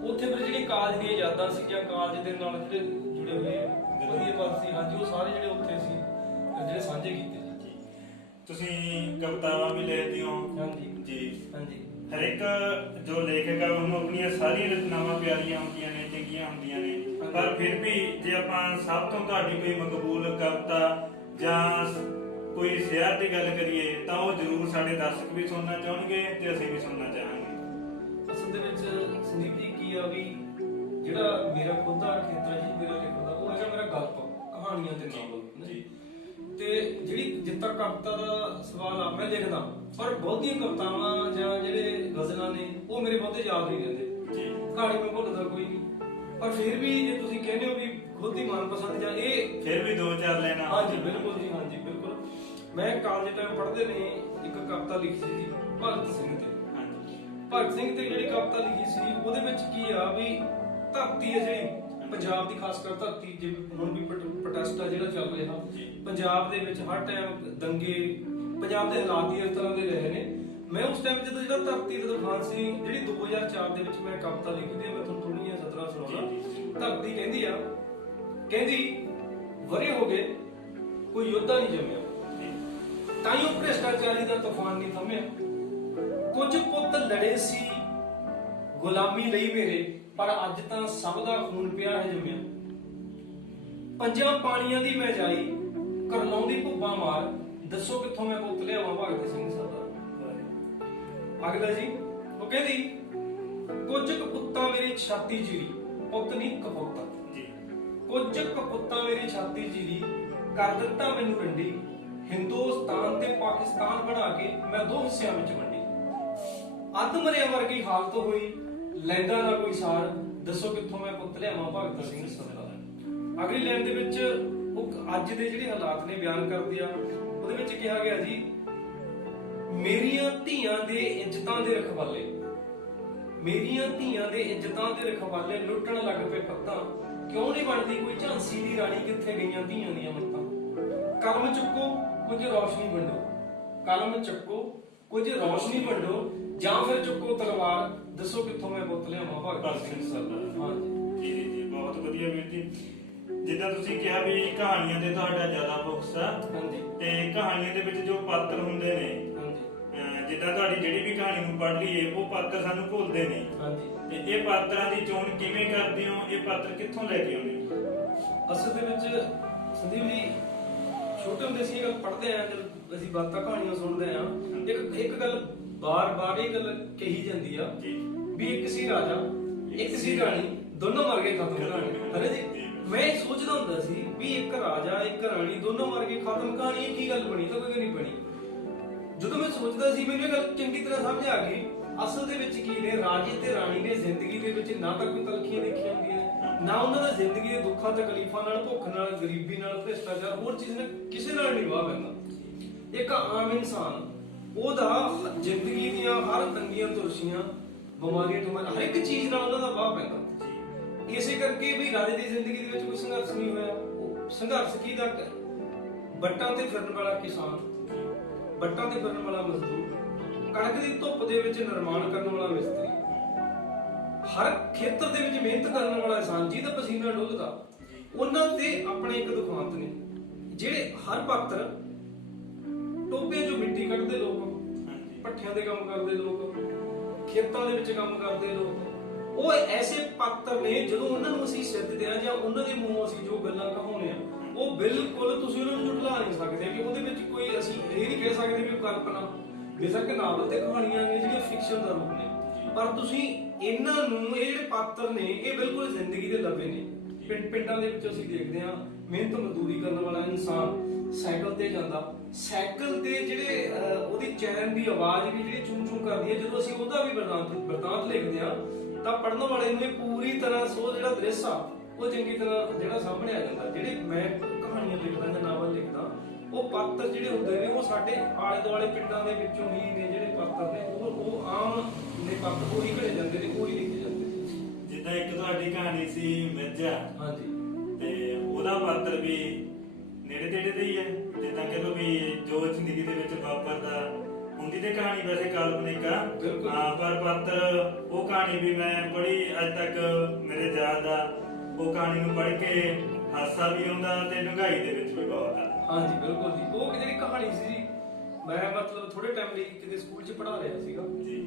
ਉੱਥੇ ਫਿਰ ਜਿਹੜੀ ਕਾਲਜ ਦੀਆਂ ਯਾਦਾਂ ਸੀ ਜਾਂ ਕਾਲਜ ਦੇ ਨਾਲ ਜਿਹੜੇ ਜੁੜੇ ਹੋਏ ਵਧੀਆ ਪਲ ਸੀ, ਹਾਂਜੀ, ਉਹ ਸਾਰੇ ਜਿਹੜੇ ਉੱਥੇ ਸੀ ਜਿਹੜੇ ਸਾਂਝੇ ਕੀਤੇ ਸੀ। ਤੁਸੀਂ ਕਵਿਤਾਵਾਂ ਵੀ ਲਿਖਦੇ ਹੋ? ਹਾਂਜੀ ਜੀ, ਹਾਂਜੀ। ਹਰ ਇੱਕ ਜੋ ਲੇਖਕ ਆ ਉਹਨੂੰ ਆਪਣੀਆਂ ਸਾਰੀਆਂ ਰਚਨਾਵਾਂ ਪਿਆਰੀਆਂ ਹੁੰਦੀਆਂ ਨੇ, ਚੰਗੀਆਂ ਹੁੰਦੀਆਂ ਨੇ, ਪਰ ਫਿਰ ਵੀ ਜੇ ਆਪਾਂ ਸਭ ਤੋਂ ਤੁਹਾਡੀ ਕੋਈ ਮਕਬੂਲ ਕਵਿਤਾ ਜਾਂ ਕੋਈ ਸ਼ੇਅਰ ਦੀ ਗੱਲ ਕਰੀਏ ਤਾਂ ਉਹ ਜ਼ਰੂਰ ਸਾਡੇ ਦਰਸ਼ਕ ਵੀ ਸੁਣਨਾ ਚਾਹਣਗੇ ਤੇ ਅਸੀਂ ਵੀ ਸੁਣਨਾ ਚਾਹਾਂਗੇ। ਅਸਲ ਦੇ ਵਿੱਚ ਸੰਦੀਪ ਜੀ ਕੀ ਆ ਵੀ ਜਿਹੜਾ ਮੇਰਾ ਖੁਦ ਦਾ ਖੇਤਰ ਜੀ, ਮੇਰਾ ਲਿਖਣ ਦਾ, ਉਹ ਹੈਗਾ ਮੇਰਾ ਗਲਪ, ਕਹਾਣੀਆਂ ਤੇ ਨਾਵਲ ਜੀ। ਤੇ ਜਿਹੜੀ ਜਿੱਦਾਂ ਕਵਿਤਾ ਦਾ ਸਵਾਲ ਆ, ਮੈਂ ਲਿਖਦਾ, ਪਰ ਬਹੁਤੀਆਂ ਕਵਿਤਾਵਾਂ ਜਾਂ ਜਿਹੜੇ ਗਜ਼ਲਾਂ ਨੇ ਉਹ ਮੇਰੇ ਬਹੁਤੇ ਯਾਦ ਨਹੀਂ ਰਹਿੰਦੇ ਜੀ। ਕਹਾਣੀ ਮੈਂ ਭੁੱਲਦਾ ਕੋਈ ਨਹੀਂ, ਪਰ ਫਿਰ ਵੀ ਜੇ ਤੁਸੀਂ ਕਹਿੰਦੇ ਹੋ ਵੀ ਖੁਦ ਦੀ ਮਨਪਸੰਦ ਜਾਂ ਇਹ ਫਿਰ ਵੀ 2-4 ਲੈਣਾ। ਹਾਂਜੀ ਬਿਲਕੁਲ ਜੀ, ਹਾਂਜੀ ਬਿਲਕੁਲ। ਮੈਂ ਕਾਲਜ ਟਾਈਮ ਪੜ੍ਹਦੇ ਨੇ ਇੱਕ ਕਵਿਤਾ ਲਿਖੀ ਸੀ ਜੀ ਭਗਤ ਸਿੰਘ ਤੇ। ਭਗਤ ਸਿੰਘ ਤੇ ਜਿਹੜੀ ਕਵਿਤਾ ਲਿਖੀ ਸੀ ਉਹਦੇ ਵਿੱਚ ਕੀ ਆ ਵੀ ਧਰਤੀ ਹੈ ਜਿਹੜੀ ਪੰਜਾਬ ਦੀ, ਖਾਸ ਕਰ ਧਰਤੀ, ਜਿਵੇਂ ਹੁਣ ਵੀ ਪ੍ਰੋਟੈਸਟ ਆ ਜਿਹੜਾ ਚੱਲ ਰਿਹਾ ਪੰਜਾਬ ਦੇ ਵਿੱਚ, ਹਰ ਟਾਈਮ ਦੰਗੇ, ਪੰਜਾਬ ਦੇ ਹਾਲਾਤ ਹੀ ਇਸ ਤਰ੍ਹਾਂ ਦੇ ਰਹੇ ਨੇ। ਮੈਂ ਉਸ ਟਾਈਮ ਜਦੋਂ ਜਿਹੜਾ ਧਰਤੀ ਦਾ ਤੂਫਾਨ ਸੀ, ਜਿਹੜੀ 2004 ਦੇ ਵਿੱਚ ਮੈਂ ਕਵਿਤਾ ਲਿਖੀ ਤੇ ਮੈਂ ਤੁਹਾਨੂੰ ਥੋੜ੍ਹੀਆਂ ਸਤਰਾਂ ਸੁਣਾਉਣਾ। ਧਰਤੀ ਕਹਿੰਦੀ ਵਰੇ ਹੋ ਗਏ ਕੋਈ ਯੋਧਾ ਨਹੀਂ ਜੰਮਿਆ, ਤਾਈਓ ਭ੍ਰਿਸ਼ਟਾਚਾਰੀ ਦਾ ਤੂਫਾਨ ਨਹੀਂ ਥੰਮਿਆ। ਕੁਝ ਪੁੱਤ ਲੜੇ ਸੀ ਗੁਲਾਮੀ ਲਈ ਮੇਰੇ, ਪਰ ਅੱਜ ਤਾਂ ਸਭ ਦਾ ਖੂਨ ਪਿਆ ਹੈ ਜੰਮਿਆ। ਪੰਜਾਂ ਪਾਣੀਆਂ ਦੀ ਮੈਂ ਜਾਈ ਕਰਲਾਉਂਦੀ ਭੁੱਬਾਂ ਮਾਰ, ਦੱਸੋ ਕਿੱਥੋਂ ਮੈਂ ਪੁੱਤ ਲਿਆਵਾਂ ਭਗਤ ਸਿੰਘ ਸਰਦਾਰ। ਅਗਲਾ ਜੀ ਉਹ ਕਹਿੰਦੀ ਕੁਝ ਕਪੁੱਤਾਂ ਮੇਰੀ ਛਾਤੀ ਚੀਰੀ, ਪੁੱਤ ਨਹੀਂ ਕਪੁੱਤਾ ਜੀ। ਕੁਝ ਕਪੁੱਤਾਂ ਮੇਰੀ ਛਾਤੀ ਚੀਰੀ, ਕਰ ਦਿੱਤਾ ਮੈਨੂੰ ਰੰਡੀ, ਹਿੰਦੁਸਤਾਨ ਤੇ ਪਾਕਿਸਤਾਨ ਬਣਾ ਕੇ ਮੈਂ 2 ਹਿੱਸਿਆਂ ਵਿੱਚ ਵੰਡੀ। ਅੱਧ ਮਰਿਆ ਵਰਗੀ ਹਾਲਤ ਹੋਈ, ਲੈਂਦਾ ਨਾ ਕੋਈ ਸਾਰ, ਦੱਸੋ ਕਿੱਥੋਂ ਮੈਂ ਪੁੱਤ ਲਿਆਵਾਂ ਭਗਤ ਸਿੰਘ ਸਰਦਾਰ। ਅਗਲੀ ਲਾਈਨ ਦੇ ਵਿੱਚ ਉਹ ਅੱਜ ਦੇ ਜਿਹੜੇ ਹਾਲਾਤ ਨੇ ਬਿਆਨ ਕਰਦੇ ਆ, ਉਹਦੇ ਵਿੱਚ ਕਿਹਾ ਗਿਆ ਜੀ, ਮੇਰੀਆਂ ਧੀਆਂ ਦੇ ਇੱਜ਼ਤਾਂ ਦੇ ਰਖਵਾਲੇ, ਮੇਰੀਆਂ ਧੀਆਂ ਦੇ ਇੱਜ਼ਤਾਂ ਦੇ ਰਖਵਾਲੇ ਲੁੱਟਣ ਲੱਗ ਪਏ ਪੱਤਾਂ, ਕਿਉਂ ਨਹੀਂ ਬਣਦੀ ਕੋਈ ਝਾਂਸੀ ਦੀ ਰਾਣੀ, ਕਿੱਥੇ ਗਈਆਂ ਧੀਆਂ ਦੀਆਂ ਮੱਤਾਂ। ਕਲਮ ਚੁੱਕੋ ਕੁਝ ਰੌਸ਼ਨੀ ਵੰਡੋ, ਕਲਮ ਚੱਕੋ ਕੁਝ ਰੌਸ਼ਨੀ ਵੰਡੋ, ਜਾਂ ਫਿਰ ਚੁੱਕੋ ਤਲਵਾਰ, ਦੱਸੋ ਕਿੱਥੋਂ ਮੈਂ ਪੁੱਤ ਲਿਆਵਾਂ ਭਗਤ ਸਿੰਘ ਸਰਦਾਰ। ਹਾਂਜੀ ਜੀ, ਬਹੁਤ ਵਧੀਆ ਵੀਰ ਜੀ। ਜਿੱਦਾਂ ਤੁਸੀਂ ਕਿਹਾ ਵੀ ਕਹਾਣੀਆਂ ਦੇ ਤੁਹਾਡਾ ਜ਼ਿਆਦਾ ਫੋਕਸ ਆ, ਹਾਂਜੀ, ਤੇ ਕਹਾਣੀਆਂ ਦੇ ਵਿੱਚ ਜੋ ਪਾਤਰ ਹੁੰਦੇ ਨੇ, ਜਿੱਦਾਂ ਤੁਹਾਡੀ ਜਿਹੜੀ ਵੀ ਕਹਾਣੀ ਨੂੰ ਪੜ੍ਹ ਲਈਏ ਉਹ ਪਾਤਰ ਸਾਨੂੰ ਭੁੱਲਦੇ ਨੇ, ਤੇ ਇਹ ਪਾਤਰਾਂ ਦੀ ਚੋਣ ਕਿਵੇਂ ਕਰਦੇ ਹੋ, ਇਹ ਪਾਤਰ ਕਿੱਥੋਂ ਲੈ ਕੇ ਆਉਂਦੇ ਹੋ? ਅਸਲ ਦੇ ਵਿੱਚ ਸੰਦੀਪ ਜੀ ਛੋਟੇ ਹੁੰਦੇ ਸੀ ਇਹ ਗੱਲ ਪੜ੍ਹਦੇ ਆ, ਜਦ ਅਸੀਂ ਬਾਤਾਂ ਕਹਾਣੀਆਂ ਸੁਣਦੇ ਆ, ਇੱਕ ਗੱਲ ਬਾਰ-ਬਾਰ ਇਹ ਗੱਲ ਕਹੀ ਜਾਂਦੀ ਆ ਵੀ ਇੱਕ ਸੀ ਰਾਜਾ ਇੱਕ ਸੀ ਰਾਣੀ, ਦੋਨੋਂ ਮਰ ਗਏ ਖਤਮ ਕਹਾਣੀ, ਹੈ ਨਾ ਜੀ। ਮੈਂ ਸੋਚਦਾ ਹੁੰਦਾ ਸੀ ਵੀ ਇੱਕ ਰਾਜਾ ਇੱਕ ਰਾਣੀ ਦੋਨੋਂ ਮਰ ਗਏ ਖਤਮ ਕਹਾਣੀ, ਇਹ ਕੀ ਗੱਲ ਬਣੀ? ਤਾਂ ਕੋਈ ਨਹੀਂ ਬਣੀ। ਜਦੋਂ ਮੈਂ ਸੋਚਦਾ ਸੀ ਮੈਨੂੰ ਇਹ ਗੱਲ ਚੰਗੀ ਤਰ੍ਹਾਂ ਸਮਝ ਆ ਗਈ, ਅਸਲ ਦੇ ਵਿੱਚ ਕੀ ਨੇ, ਰਾਜੇ ਤੇ ਰਾਣੀ ਨੇ ਜ਼ਿੰਦਗੀ ਦੇ ਵਿੱਚ ਨਾ ਤਾਂ ਕੋਈ ਤਲਖੀਆਂ ਦੇਖੀਆਂ ਹੁੰਦੀਆਂ ਨੇ, ਨਾ ਉਹਨਾਂ ਦਾ ਜ਼ਿੰਦਗੀ ਦੇ ਦੁੱਖਾਂ ਤਕਲੀਫਾਂ ਨਾਲ, ਭੁੱਖ ਨਾਲ, ਗਰੀਬੀ ਨਾਲ, ਭ੍ਰਿਸ਼ਟਾਚਾਰ, ਹੋਰ ਚੀਜ਼ ਨਾਲ ਕਿਸੇ ਨਾਲ ਨਹੀਂ ਵਾਹ ਪੈਂਦਾ। ਇੱਕ ਆਮ ਇਨਸਾਨ, ਉਹਦਾ ਜ਼ਿੰਦਗੀ ਦੀਆਂ ਹਰ ਤੰਗੀਆਂ ਤੁਰਸ਼ੀਆਂ, ਬਿਮਾਰੀਆਂ ਤੋਂ ਹਰ ਇੱਕ ਚੀਜ਼ ਨਾਲ ਉਹਨਾਂ ਦਾ ਵਾਹ ਪੈਂਦਾ। ਇਸੇ ਕਰਕੇ ਵੀ ਰਾਜੇ ਦੀ ਜ਼ਿੰਦਗੀ ਦੇ ਵਿੱਚ ਕੋਈ ਸੰਘਰਸ਼ ਨਹੀਂ ਹੋਇਆ। ਸੰਘਰਸ਼ ਕੀ ਦਾ, ਬੱਟਾਂ ਤੇ ਫਿਰਨ ਵਾਲਾ ਕਿਸਾਨ, ਬੱਟਾਂ ਤੇ ਫਿਰਨ ਵਾਲਾ ਮਜ਼ਦੂਰ, ਕਣਕ ਦੀ ਧੁੱਪ ਦੇ ਵਿੱਚ ਨਿਰਮਾਣ ਕਰਨ ਵਾਲਾ ਮਿਸਤਰੀ, ਹਰ ਖੇਤਰ ਦੇ ਵਿੱਚ ਮਿਹਨਤ ਕਰਨ ਵਾਲਾ ਇਨਸਾਨ ਜਿਹਦਾ ਪਸੀਨਾ ਡੁੱਲਦਾ, ਉਹਨਾਂ ਤੇ ਆਪਣੇ ਇੱਕ ਦੁਖਾਂਤ ਨੇ। ਜਿਹੜੇ ਹਰ ਪਾਤਰ, ਟੋਬਿਆਂ ਚੋਂ ਮਿੱਟੀ ਕੱਢਦੇ ਲੋਕ, ਭੱਠਿਆਂ ਦੇ ਕੰਮ ਕਰਦੇ ਲੋਕ, ਖੇਤਾਂ ਦੇ ਵਿੱਚ ਕੰਮ ਕਰਦੇ ਲੋਕ, ਉਹ ਐਸੇ ਪਾਤਰ ਨੇ ਜਦੋਂ ਉਹਨਾਂ ਨੂੰ ਅਸੀਂ ਸਿੱਧਦੇ ਆ ਜਾਂ ਉਹਨਾਂ ਦੇ ਮੂੰਹੋਂ ਅਸੀਂ ਜੋ ਗੱਲਾਂ ਕਹਾਉਂਦੇ ਆ, ਉਹ ਬਿਲਕੁਲ ਤੁਸੀਂ ਉਹਨਾਂ ਨੂੰ ਝੁਠਲਾ ਨਹੀਂ ਸਕਦੇ ਕਿ ਉਹਦੇ ਵਿੱਚ ਕੋਈ, ਅਸੀਂ ਇਹ ਨਹੀਂ ਕਹਿ ਸਕਦੇ ਵੀ ਕਲਪਨਾ, ਬੇਸ਼ੱਕ ਨਾਵਲ ਤੇ ਕਹਾਣੀਆਂ ਨੇ ਜਿਹੜੀਆਂ ਫਿਕਸ਼ਨ ਦਾ ਰੂਪ ਨੇ, ਪਰ ਤੁਸੀਂ ਇਹਨਾਂ ਨੂੰ, ਇਹ ਜਿਹੜੇ ਪਾਤਰ ਨੇ ਇਹ ਬਿਲਕੁਲ ਜ਼ਿੰਦਗੀ ਦੇ ਲੱਭੇ ਨੇ। ਪਿੰਡਾਂ ਦੇ ਵਿੱਚ ਅਸੀਂ ਦੇਖਦੇ ਹਾਂ ਮਿਹਨਤ ਮਜ਼ਦੂਰੀ ਕਰਨ ਵਾਲਾ ਇਨਸਾਨ ਸਾਈਕਲ ਤੇ ਜਾਂਦਾ, ਸਾਈਕਲ ਤੇ ਜਿਹੜੇ ਉਹਦੀ ਚੈਨ ਦੀ ਆਵਾਜ਼ ਵੀ ਜਿਹੜੀ ਚੂੰ ਚੂੰ ਕਰਦੀ ਹੈ, ਜਦੋਂ ਅਸੀਂ ਉਹਦਾ ਵੀ ਵਰਤਾਂਤ ਲਿਖਦੇ ਆ ਤਾਂ ਪੜ੍ਹਨ ਵਾਲੇ ਨੂੰ ਇਹ ਪੂਰੀ ਤਰ੍ਹਾਂ ਸੋ ਜਿਹੜਾ ਦ੍ਰਿਸ਼ ਆ ਉਹ ਚੰਗੀ ਤਰ੍ਹਾਂ ਜਿਹੜਾ ਸਾਹਮਣੇ ਆ ਜਾਂਦਾ। ਜਿਹੜੇ ਮੈਂ ਕਹਾਣੀਆਂ ਲਿਖਦਾ ਜਾਂ ਨਾਵਲ ਲਿਖਦਾ, ਉਹ ਪਾਤਰ ਜਿਹੜੇ ਹੁੰਦੇ ਨੇ ਉਹ ਸਾਡੇ ਆਲੇ ਦੁਆਲੇ ਪਿੰਡਾਂ ਦੇ ਵਿੱਚੋਂ ਹੀ ਨੇ, ਜਿਹੜੇ ਪਾਤਰ ਨੇ ਉਹ ਆਮ ਨੇ ਪਾਤਰ ਉਹੀ ਘੜੇ ਜਾਂਦੇ ਨੇ, ਉਹੀ ਲਿਖੇ ਜਾਂਦੇ ਨੇ। ਜਿੱਦਾਂ ਇੱਕ ਤੁਹਾਡੀ ਕਹਾਣੀ ਸੀ ਮਿਰਜ਼ਾ, ਹਾਂਜੀ, ਤੇ ਉਹਦਾ ਪਾਤਰ ਵੀ ਨੇੜੇ ਤੇੜੇ ਦੇ ਹੀ ਹੈ, ਜਿੱਦਾਂ ਕਹ ਲਓ ਵੀ ਜੋ ਜ਼ਿੰਦਗੀ ਦੇ ਵਿੱਚ ਵਾਪਰਦਾ ਹੁੰਦੀ ਤੇ ਕਹਾਣੀ ਵੈਸੇ ਕਾਲਪਨਿਕ ਆ, ਹਾਂ, ਪਰ ਪਾਤਰ ਉਹ ਕਹਾਣੀ ਵੀ ਮੈਂ ਪੜ੍ਹੀ ਅੱਜ ਤੱਕ ਮੇਰੇ ਯਾਦ ਆ। ਉਹ ਕਹਾਣੀ ਨੂੰ ਪੜ੍ਹ ਕੇ ਹਾਸਾ ਵੀ ਆਉਂਦਾ ਤੇ ਡੂੰਘਾਈ ਦੇ ਵਿੱਚ ਵੀ ਬਹੁਤ ਆ। ਹਾਂਜੀ ਬਿਲਕੁਲ ਜੀ। ਉਹ ਜਿਹੜੀ ਕਹਾਣੀ ਸੀ ਜੀ, ਮੈਂ ਮਤਲਬ ਥੋੜੇ ਟਾਈਮ ਲਈ ਕਿਤੇ ਸਕੂਲ 'ਚ ਪੜ੍ਹਾ ਰਿਹਾ ਸੀਗਾ ਜੀ,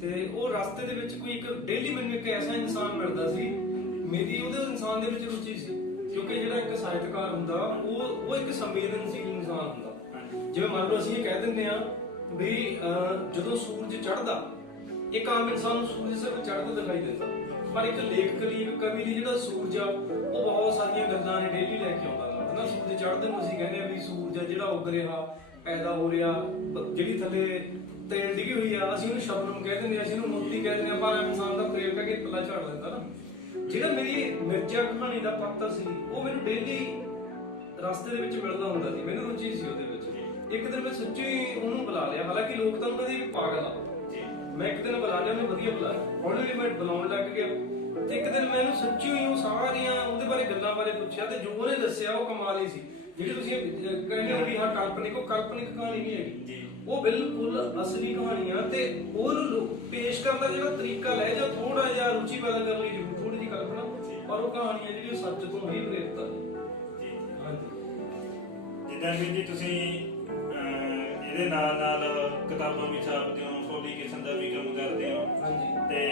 ਤੇ ਉਹ ਰਸਤੇ ਦੇ ਵਿੱਚ ਕੋਈ ਇੱਕ ਡੇਲੀ ਮੈਨੂੰ ਇੱਕ ਐਸਾ ਇਨਸਾਨ ਮਿਲਦਾ ਸੀ, ਮੇਰੀ ਉਹਦੇ ਇਨਸਾਨ ਦੇ ਵਿੱਚ ਰੁਚੀ ਸੀ, ਕਿਉਂਕਿ ਜਿਹੜਾ ਇੱਕ ਸਾਹਿਤਕਾਰ ਹੁੰਦਾ ਉਹ ਇੱਕ ਸੰਵੇਦਨਸ਼ੀਲ ਇਨਸਾਨ ਹੁੰਦਾ। ਜਿਵੇਂ ਮੰਨ ਲਓ ਅਸੀਂ ਇਹ ਕਹਿ ਦਿੰਦੇ ਆ ਵੀ ਜਦੋਂ ਸੂਰਜ ਚੜ੍ਹਦਾ, ਇੱਕ ਆਮ ਇਨਸਾਨ ਨੂੰ ਸੂਰਜ ਸਿਰਫ ਚੜ੍ਹਦਾ ਦਿਖਾਈ ਦਿੰਦਾ, ਪਰ ਇੱਕ ਲੇਖਕ ਲਈ, ਇੱਕ ਕਵੀ ਲਈ ਜਿਹੜਾ ਸੂਰਜ ਆ ਉਹ ਬਹੁਤ ਸਾਰੀਆਂ ਗੱਲਾਂ ਨੇ ਡੇਲੀ ਲੈ ਕੇ ਆਉਂਦਾ ਨਾ। ਸੂਰਜ ਚੜ੍ਹਦੇ ਨੂੰ ਅਸੀਂ ਕਹਿੰਦੇ ਆ ਵੀ ਸੂਰਜ ਆ ਜਿਹੜਾ ਉੱਗ ਰਿਹਾ, ਪੈਦਾ ਹੋ ਰਿਹਾ, ਜਿਹੜੀ ਥੱਲੇ ਤੇਲ ਡਿੱਗੀ ਹੋਈ ਆ ਅਸੀਂ ਉਹਨੂੰ ਸ਼ਬਨਮ ਕਹਿ ਦਿੰਦੇ ਆ, ਅਸੀਂ ਉਹਨੂੰ ਮੋਤੀ ਕਹਿ ਦਿੰਦੇ ਆ, ਪਰ ਇਨਸਾਨ ਦਾ ਪ੍ਰੇਮ ਕਰਕੇ ਪੱਲਾ ਝਾੜ ਲੈਂਦਾ ਨਾ। ਜਿਹੜਾ ਮੇਰੀ ਮਿਰਜ਼ਾ ਕਹਾਣੀ ਦਾ ਪਾਤਰ ਸੀ ਉਹ ਮੈਨੂੰ ਡੇਲੀ ਰਸਤੇ ਦੇ ਵਿੱਚ ਮਿਲਦਾ ਹੁੰਦਾ ਸੀ, ਮੈਨੂੰ ਰੁਚੀ ਸੀ ਉਹਦੇ ਵਿੱਚ। ਇੱਕ ਦਿਨ ਮੈਂ ਸੱਚੀ ਉਹਨੂੰ ਬੁਲਾ ਲਿਆ, ਹਾਲਾਂਕਿ ਲੋਕ ਤਾਂ ਉਹਨਾਂ ਦੀ ਪਾਗਲ ਆ, ਮੈਂ ਇੱਕ ਦਿਨ ਬੁਲਾ ਲਿਆ, ਉਹਨੇ ਵਧੀਆ ਬੁਲਾਇਆ, ਹੌਲੀ ਮੈਂ ਬੁਲਾਉਣ ਲੱਗ ਗਿਆ ਤੇ ਇੱਕ ਦਿਨ ਮੈਨੂੰ ਸੱਚੀ ਹੀ ਉਹ ਸਾਰੀਆਂ ਉਹਦੇ ਬਾਰੇ ਗੱਲਾਂ ਬਾਰੇ ਪੁੱਛਿਆ ਤੇ ਜੋ ਉਹਨੇ ਦੱਸਿਆ ਉਹ ਕਮਾਲ ਹੀ ਸੀ। ਜਿਹੜੀ ਤੁਸੀਂ ਕਹਿੰਦੇ ਹੋ ਵੀ ਹਾਂ ਕਾਲਪਨਿਕ, ਉਹ ਕਾਲਪਨਿਕ ਕਹਾਣੀ ਨਹੀਂ ਹੈਗੀ, ਉਹ ਬਿਲਕੁਲ ਅਸਲੀ ਕਹਾਣੀ ਆ। ਤੇ ਉਹਨੂੰ ਪੇਸ਼ ਕਰਨ ਦਾ ਜਿਹੜਾ ਤਰੀਕਾ ਲੈ ਜਾਂ ਥੋੜਾ ਜਿਹਾ ਰੁਚੀ ਪੈਦਾ ਕਰਨ ਲਈ ਜ਼ਰੂਰ ਥੋੜੀ ਜਿਹੀ ਕਲਪਨਾ, ਪਰ ਉਹ ਕਹਾਣੀ ਆ ਜਿਹੜੀ ਉਹ ਸੱਚ ਤੋਂ ਹੀ ਪ੍ਰੇਰਿਤ ਆ। ਜਿੱਦਾਂ ਵੀ ਤੁਸੀਂ ਇਹਦੇ ਨਾਲ ਕਿਤਾਬਾਂ ਵੀ ਛਾਪਦੇ ਹੋ, ਤੁਹਾਡੀ ਕਿਸਮ ਦਾ ਵੀ ਕੰਮ ਕਰਦੇ ਹੋ, ਤੇ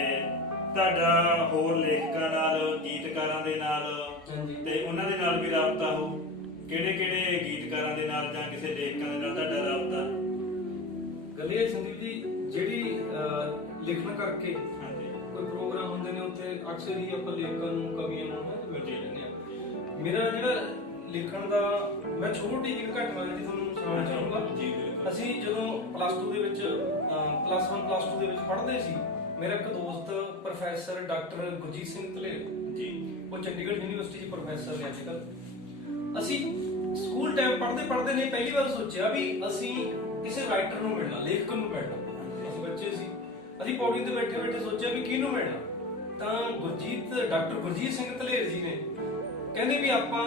ਤੁਹਾਡਾ ਹੋਰ ਲੇਖਕਾਂ ਨਾਲ, ਗੀਤਕਾਰਾਂ ਦੇ ਨਾਲ ਤੇ ਉਹਨਾਂ ਦੇ ਨਾਲ ਵੀ ਰਾਬਤਾ ਹੋ? ਕਿਹੜੇ ਗੀਤਕਾਰਾਂ ਦੇ ਨਾਲ ਜਾਂ ਕਿਸੇ ਲੇਖਕਾਂ ਦੇ ਨਾਲ ਤੁਹਾਡਾ ਰਾਬਤਾ? ਗੱਲ ਇਹ ਸੰਦੀਪ ਜੀ, ਜਿਹੜੀ ਲਿਖਣ ਕਰਕੇ ਕੋਈ ਪ੍ਰੋਗਰਾਮ ਹੁੰਦੇ ਨੇ ਉੱਥੇ ਅਕਸਰ ਹੀ ਆਪਾਂ ਲੇਖਕਾਂ ਨੂੰ, ਕਵੀਆਂ ਨੂੰ ਮਿਲਦੇ ਰਹਿੰਦੇ ਆ। ਮੇਰਾ ਜਿਹੜਾ ਲਿਖਣ ਦਾ, ਮੈਂ ਛੋਟੀ ਜਿਹੀ ਘਟਨਾ ਜਿਹੜੀ ਤੁਹਾਨੂੰ ਸੁਣਾਉਣਾ ਚਾਹੂੰਗਾ। ਅਸੀਂ ਜਦੋਂ ਪਲੱਸ 2 ਦੇ ਵਿੱਚ, ਪਲੱਸ 1 ਪਲੱਸ 2 ਦੇ ਵਿੱਚ ਪੜ੍ਹਦੇ ਸੀ, ਮੇਰਾ ਇੱਕ ਦੋਸਤ ਪ੍ਰੋਫੈਸਰ ਡਾਕਟਰ ਗੁਰਜੀਤ ਸਿੰਘ ਧਲੇਰ ਜੀ, ਉਹ ਚੰਡੀਗੜ੍ਹ ਯੂਨੀਵਰਸਿਟੀ 'ਚ ਪ੍ਰੋਫੈਸਰ ਨੇ ਅੱਜ ਕੱਲ੍ਹ। ਅਸੀਂ ਸਕੂਲ ਟਾਈਮ ਪੜ੍ਹਦੇ ਨੇ ਪਹਿਲੀ ਵਾਰ ਸੋਚਿਆ ਵੀ ਅਸੀਂ ਕਿਸੇ ਰਾਈਟਰ ਨੂੰ ਮਿਲਣਾ, ਲੇਖਕ ਨੂੰ ਮਿਲਣਾ। ਅਸੀਂ ਬੱਚੇ ਸੀ, ਅਸੀਂ ਪੌੜੀ ਤੇ ਬੈਠੇ ਸੋਚਿਆ ਵੀ ਕਿਹਨੂੰ ਮਿਲਣਾ, ਤਾਂ ਡਾਕਟਰ ਗੁਰਜੀਤ ਸਿੰਘ ਧਲੇਰ ਜੀ ਨੇ ਕਹਿੰਦੇ ਵੀ ਆਪਾਂ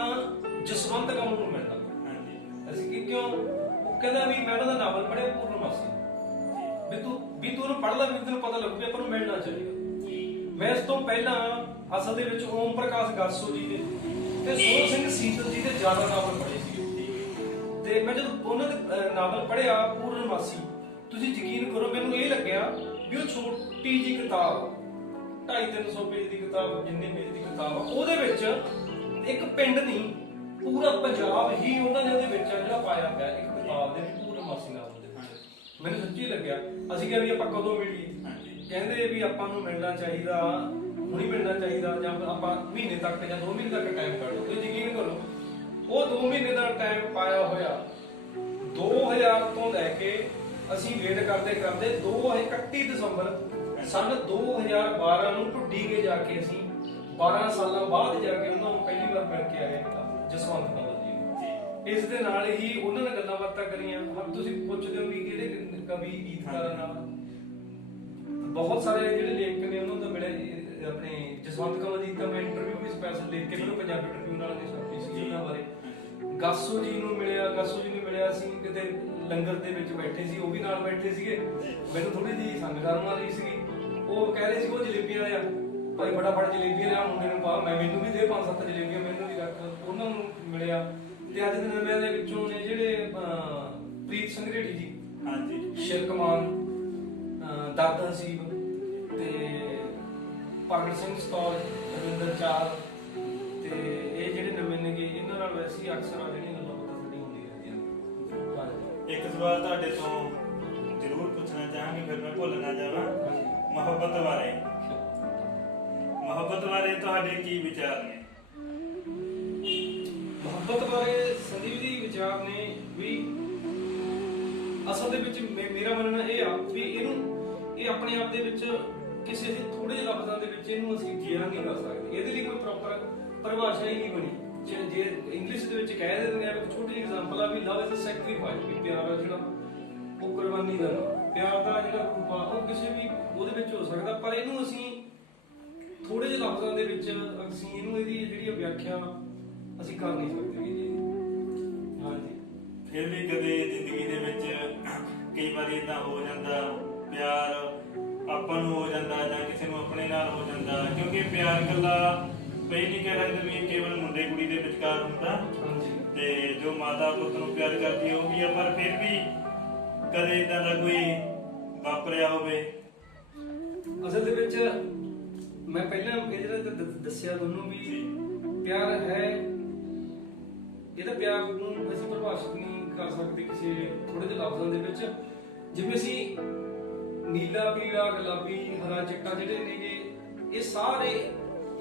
ਜਸਵੰਤ ਕਮਲ ਨੂੰ ਮਿਲਣਾ। ਅਸੀਂ ਕਿਉਂ? ਉਹ ਕਹਿੰਦਾ ਵੀ ਮੈਂ ਉਹਦਾ ਨਾਵਲ ਪੜ੍ਹਿਆ ਪੂਰਨਮਾਸੀ, ਵੀ ਤੂੰ ਉਹਨੂੰ ਪੜ੍ਹ ਲੈ, ਵੀ ਤੈਨੂੰ ਪਤਾ ਲੱਗੂ ਵੀ ਆਪਾਂ ਨੂੰ ਮਿਲਣਾ ਚਾਹੀਦਾ। ਮੈਂ ਇਸ ਤੋਂ ਪਹਿਲਾਂ ਅਸਲ ਦੇ ਵਿੱਚ ਓਮ ਪ੍ਰਕਾਸ਼ ਗਾਸੂ ਜੀ ਦੇ ਤੇ ਸੋਹਣ ਸਿੰਘ ਸੀਤਲ ਜੀ ਦੇ ਜ਼ਿਆਦਾ ਨਾਵਲ ਪੜ੍ਹੇ ਸੀ, ਤੇ ਮੈਂ ਜਦੋਂ ਉਹਨਾਂ ਦੇ ਨਾਵਲ ਪੜ੍ਹਿਆ ਪੂਰਨਮਾਸੀ, ਤੁਸੀਂ ਯਕੀਨ ਕਰੋ ਮੈਨੂੰ ਇਹ ਲੱਗਿਆ ਵੀ ਉਹ ਛੋਟੀ ਜਿਹੀ ਕਿਤਾਬ, 250-300 ਪੇਜ ਦੀ ਕਿਤਾਬ, ਜਿੰਨੇ ਪੇਜ ਦੀ ਕਿਤਾਬ ਆ, ਉਹਦੇ ਵਿੱਚ ਇੱਕ ਪਿੰਡ ਨਹੀਂ, ਪੂਰਾ ਪੰਜਾਬ ਹੀ ਉਹਨਾਂ ਨੇ ਉਹਦੇ ਵਿੱਚ ਜਿਹੜਾ ਪਾਇਆ ਪਿਆ ਇੱਕ ਕਿਤਾਬ ਦੇ ਪੂਰਨਮਾਸੀ ਨਾਵਲ ਦੇ ਵਿੱਚ। ਮੈਨੂੰ ਸੱਚੀ ਲੱਗਿਆ। ਅਸੀਂ ਕਿਹਾ ਵੀ ਆਪਾਂ ਕਦੋਂ ਮਿਲੀਏ? ਕਹਿੰਦੇ ਵੀ ਆਪਾਂ ਨੂੰ ਮਿਲਣਾ ਚਾਹੀਦਾ, ਹੁਣੀ ਮਿਲਣਾ ਚਾਹੀਦਾ, ਜਾਂ ਆਪਾਂ ਮਹੀਨੇ ਤੱਕ ਜਾਂ 2 ਮਹੀਨੇ ਤੱਕ ਟਾਈਮ ਕੱਢ ਲਓ। ਤੁਸੀਂ ਯਕੀਨ ਕਰੋ ਉਹ 2 ਮਹੀਨੇ ਦਾ ਟਾਈਮ ਪਾਇਆ ਹੋਇਆ, 2000 ਤੋਂ ਲੈ ਕੇ ਅਸੀਂ ਵੇਟ ਕਰਦੇ 31 ਦਸੰਬਰ ਸਨ 2012 ਨੂੰ ਢੁੱਡੀਕੇ ਜਾ ਕੇ ਅਸੀਂ 12 ਸਾਲਾਂ ਬਾਅਦ ਜਾ ਕੇ ਉਹਨਾਂ ਨੂੰ ਪਹਿਲੀ ਵਾਰ ਮਿਲ ਕੇ ਆਏ ਜਸਵੰਤ ਕਮਲ ਜੀ ਨੂੰ। ਇਸ ਦੇ ਨਾਲ ਹੀ ਉਹਨਾਂ ਨੇ ਗੱਲਾਂ ਬਾਤਾਂ ਕਰੀਆਂ। ਤੁਸੀਂ ਪੁੱਛਦੇ ਹੋ ਵੀ ਕਿਹੜੇ ਕਵੀ ਗੀਤਕਾਰਾਂ ਨਾਲ, ਬਹੁਤ ਸਾਰੇ ਜਿਹੜੇ ਲੇਖਕ ਨੇ ਉਹਨਾਂ ਤੋਂ ਮਿਲੇ। ਆਪਣੇ ਜਸਵੰਤ ਕਮਲ ਜੀ ਦਾ ਮੈਂ ਇੰਟਰਵਿਊ ਵੀ ਸਪੈਸ਼ਲ ਲਿਖ ਕੇ ਮੈਨੂੰ ਪੰਜਾਬੀ ਟ੍ਰਿਬਿਊਨ ਨਾਲ ਨੇ ਛਾਪੀ ਸੀ ਉਹਨਾਂ ਬਾਰੇ। ਗਾਸੂ ਜੀ ਨੂੰ ਮਿਲਿਆ ਸੀ ਕਿਤੇ ਲੰਗਰ ਦੇ ਵਿੱਚ ਬੈਠੇ ਸੀ, ਉਹ ਵੀ ਨਾਲ ਬੈਠੇ ਸੀਗੇ। ਮੈਨੂੰ ਥੋੜੀ ਜਿਹੀ ਸੰਗ ਸ਼ਰਮ ਆ ਰਹੀ ਸੀਗੀ। ਉਹ ਕਹਿ ਰਹੇ ਸੀ ਉਹ ਜਲੇਬੀਆਂ ਆ ਭਾਈ, ਫਟਾਫਟ ਜਲੇਬੀਆਂ ਲਿਆ ਮੁੰਡੇ ਨੂੰ ਪਾ, ਮੈਨੂੰ ਵੀ ਦੇ 5-7 ਜਲੇਬੀਆਂ, ਮੈਨੂੰ ਵੀ ਰੱਖ। ਉਹਨਾਂ ਨੂੰ ਮਿਲਿਆ। ਤੇ ਅੱਜ ਦੇ ਨਵੇਂ ਦੇ ਵਿੱਚੋਂ ਨੇ ਜਿਹੜੇ ਪ੍ਰੀਤ ਸੰਗਰੇੜੀ ਜੀ, ਹਾਂਜੀ, ਸ਼ਿਰਕਮਾਨ, ਦਰਦ ਹਸੀਬ ਤੇ ਪ੍ਰਗਟ ਸਿੰਘ ਸਤੌਜ, ਰਵਿੰਦਰ ਚਾਲ, ਤੇ ਇਹ ਜਿਹੜੇ ਨਵੇਂ ਨੇਗੇ ਇਹਨਾਂ ਨਾਲ ਵੈਸੇ ਹੀ ਅਕਸਰ ਆ ਜਿਹੜੀਆਂ ਗੱਲਾਂ ਬਾਤਾਂ ਸਾਡੀ ਹੁੰਦੀ ਰਹਿੰਦੀਆਂ। ਹਾਂਜੀ, ਇੱਕ ਸਵਾਲ ਤੁਹਾਡੇ ਤੋਂ ਜ਼ਰੂਰ ਪੁੱਛਣਾ ਚਾਹਾਂਗੇ, ਫਿਰ ਮੈਂ ਭੁੱਲ ਨਾ ਜਾਵਾਂ। ਮੁਹੱਬਤ ਬਾਰੇ ਤੁਹਾਡੇ ਕੀ ਵਿਚਾਰ ਨੇ? ਮੁਹੱਬਤ ਬਾਰੇ ਸੰਦੀਪ ਜੀ ਵਿਚਾਰ ਨੇ ਵੀ ਅਸਲ ਦੇ ਵਿੱਚ ਮੇਰਾ ਮੰਨਣਾ ਇਹ ਆ ਵੀ ਇਹ ਆਪਣੇ ਆਪ ਦੇ ਵਿੱਚ ਕਿਸੇ ਦੇ ਥੋੜੇ ਜਿਹੇ ਲਫ਼ਜ਼ਾਂ ਦੇ ਵਿੱਚ ਇਹਨੂੰ ਅਸੀਂ ਜਿਆ ਨਹੀਂ ਕਰ ਸਕਦੇ। ਇਹਦੇ ਲਈ ਕੋਈ ਪ੍ਰੋਪਰ ਪਰਿਭਾਸ਼ਾ ਹੀ ਨਹੀਂ ਬਣੀ। ਜੇ ਇੰਗਲਿਸ਼ ਦੇ ਵਿੱਚ ਕਹਿ ਦਿੰਦੇ ਆ ਇੱਕ ਛੋਟੀ ਜਿਹੀ ਐਗਜ਼ਾਮਪਲ ਆ ਵੀ ਲਵ ਇਜ਼ ਅ ਸੈਕਰੀਫਾਈਸ, ਵੀ ਪਿਆਰ ਆ ਜਿਹੜਾ ਉਹ ਕੁਰਬਾਨੀ ਦਾ ਪਿਆਰ ਦਾ ਜਿਹੜਾ ਰੂਪ ਆ ਉਹ ਕਿਸੇ ਵੀ ਉਹਦੇ ਵਿੱਚ ਹੋ ਸਕਦਾ, ਪਰ ਇਹਨੂੰ ਅਸੀਂ ਥੋੜੇ ਜਿਹੇ ਲਫ਼ਜ਼ਾਂ ਦੇ ਵਿੱਚ ਅਸੀਂ ਇਹਦੀ ਜਿਹੜੀ ਵਿਆਖਿਆ ਅਸੀਂ ਕਰ ਨਹੀਂ ਸਕਦੇ ਜੀ। ਹਾਂਜੀ, ਫਿਰ ਵੀ ਕਦੇ ਜ਼ਿੰਦਗੀ ਦੇ ਵਿੱਚ ਕਈ ਵਾਰੀ ਇਦਾਂ ਹੋ ਜਾਂਦਾ, ਪਿਆਰ ਆਪਾਂ ਨੂੰ ਹੋ ਜਾਂਦਾ ਜਾਂ ਕਿਸੇ ਨੂੰ ਆਪਣੇ ਨਾਲ ਹੋ ਜਾਂਦਾ, ਕਿਉਂਕਿ ਪਿਆਰ ਇਕੱਲਾ ਕੋਈ ਨਹੀਂ ਕਹਿ ਸਕਦੇ ਵੀ ਕੇਵਲ ਮੁੰਡੇ ਕੁੜੀ ਦੇ ਵਿਚਕਾਰ ਹੁੰਦਾ, ਤੇ ਜੋ ਮਾਤਾ ਪੁੱਤ ਨੂੰ ਪਿਆਰ ਕਰਦੀ ਉਹ ਵੀ ਆ, ਪਰ ਫਿਰ ਵੀ ਕਦੇ ਇਦਾਂ ਦਾ ਕੋਈ ਵਾਪਰਿਆ ਹੋਵੇ। ਅਸਲ ਦੇ ਵਿੱਚ ਮੈਂ ਪਹਿਲਾਂ ਇਹ ਜਿਹੜਾ ਦੱਸਿਆ ਤੁਹਾਨੂੰ ਵੀ ਪਿਆਰ ਹੈ, ਇਹਦਾ ਪਿਆਰ ਨੂੰ ਅਸੀਂ ਪਰਿਭਾਸ਼ਿਤ ਨਹੀਂ ਕਰ ਸਕਦੇ ਕਿਸੇ ਥੋੜੇ ਜਿਹੇ ਲਫ਼ਜ਼ਾਂ ਦੇ ਵਿੱਚ। ਜਿਵੇਂ ਅਸੀਂ ਨੀਲਾ, ਪੀਲਾ, ਗੁਲਾਬੀ, ਹਰਾ, ਚਿੱਟਾ ਜਿਹੜੇ ਨੇਗੇ ਇਹ ਸਾਰੇ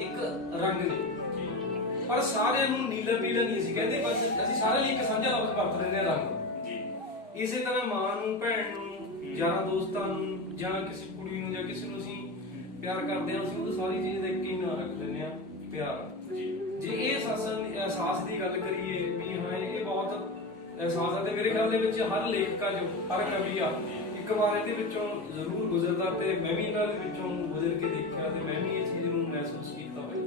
ਇੱਕ ਰੰਗ ਨੇ, ਪਰ ਸਾਰਿਆਂ ਨੂੰ ਨੀਲਾ ਪੀਲਾ ਨਹੀਂ ਅਸੀਂ ਕਹਿੰਦੇ, ਬਸ ਅਸੀਂ ਸਾਰਿਆਂ ਲਈ ਇੱਕ ਸਾਂਝਾ ਲਫ਼ਜ਼ ਵਰਤ ਲੈਂਦੇ ਹਾਂ, ਰੰਗ। ਇਸੇ ਤਰ੍ਹਾਂ ਮਾਂ ਨੂੰ, ਭੈਣ ਨੂੰ, ਯਾਰਾਂ ਦੋਸਤਾਂ ਨੂੰ ਜਾਂ ਕਿਸੇ ਕੁੜੀ ਨੂੰ ਜਾਂ ਕਿਸੇ ਨੂੰ ਅਸੀਂ ਪਿਆਰ ਕਰਦੇ ਹਾਂ, ਅਸੀਂ ਉਹ ਸਾਰੀ ਚੀਜ਼ ਦਾ ਇੱਕ ਹੀ ਨਾਂ ਰੱਖ ਲੈਂਦੇ ਹਾਂ, ਪਿਆਰ। ਜੇ ਇਹ ਅਹਿਸਾਸ ਦੀ ਗੱਲ ਕਰੀਏ ਵੀ ਹਾਂ ਇਹ ਬਹੁਤ ਅਹਿਸਾਸ ਹੈ, ਤੇ ਮੇਰੇ ਖਿਆਲ ਦੇ ਵਿੱਚ ਹਰ ਲੇਖਕ ਜੋ ਹਰ ਕਵੀ ਆ ਇੱਕ ਵਾਰ ਇਹਦੇ ਵਿੱਚੋਂ ਜ਼ਰੂਰ ਗੁਜ਼ਰਦਾ, ਤੇ ਮੈਂ ਵੀ ਇਹਨਾਂ ਦੇ ਵਿੱਚੋਂ ਗੁਜ਼ਰ ਕੇ ਦੇਖਿਆ ਤੇ ਮੈਂ ਵੀ ਇਹ ਚੀਜ਼ ਨੂੰ ਮਹਿਸੂਸ ਕੀਤਾ ਹੋਇਆ।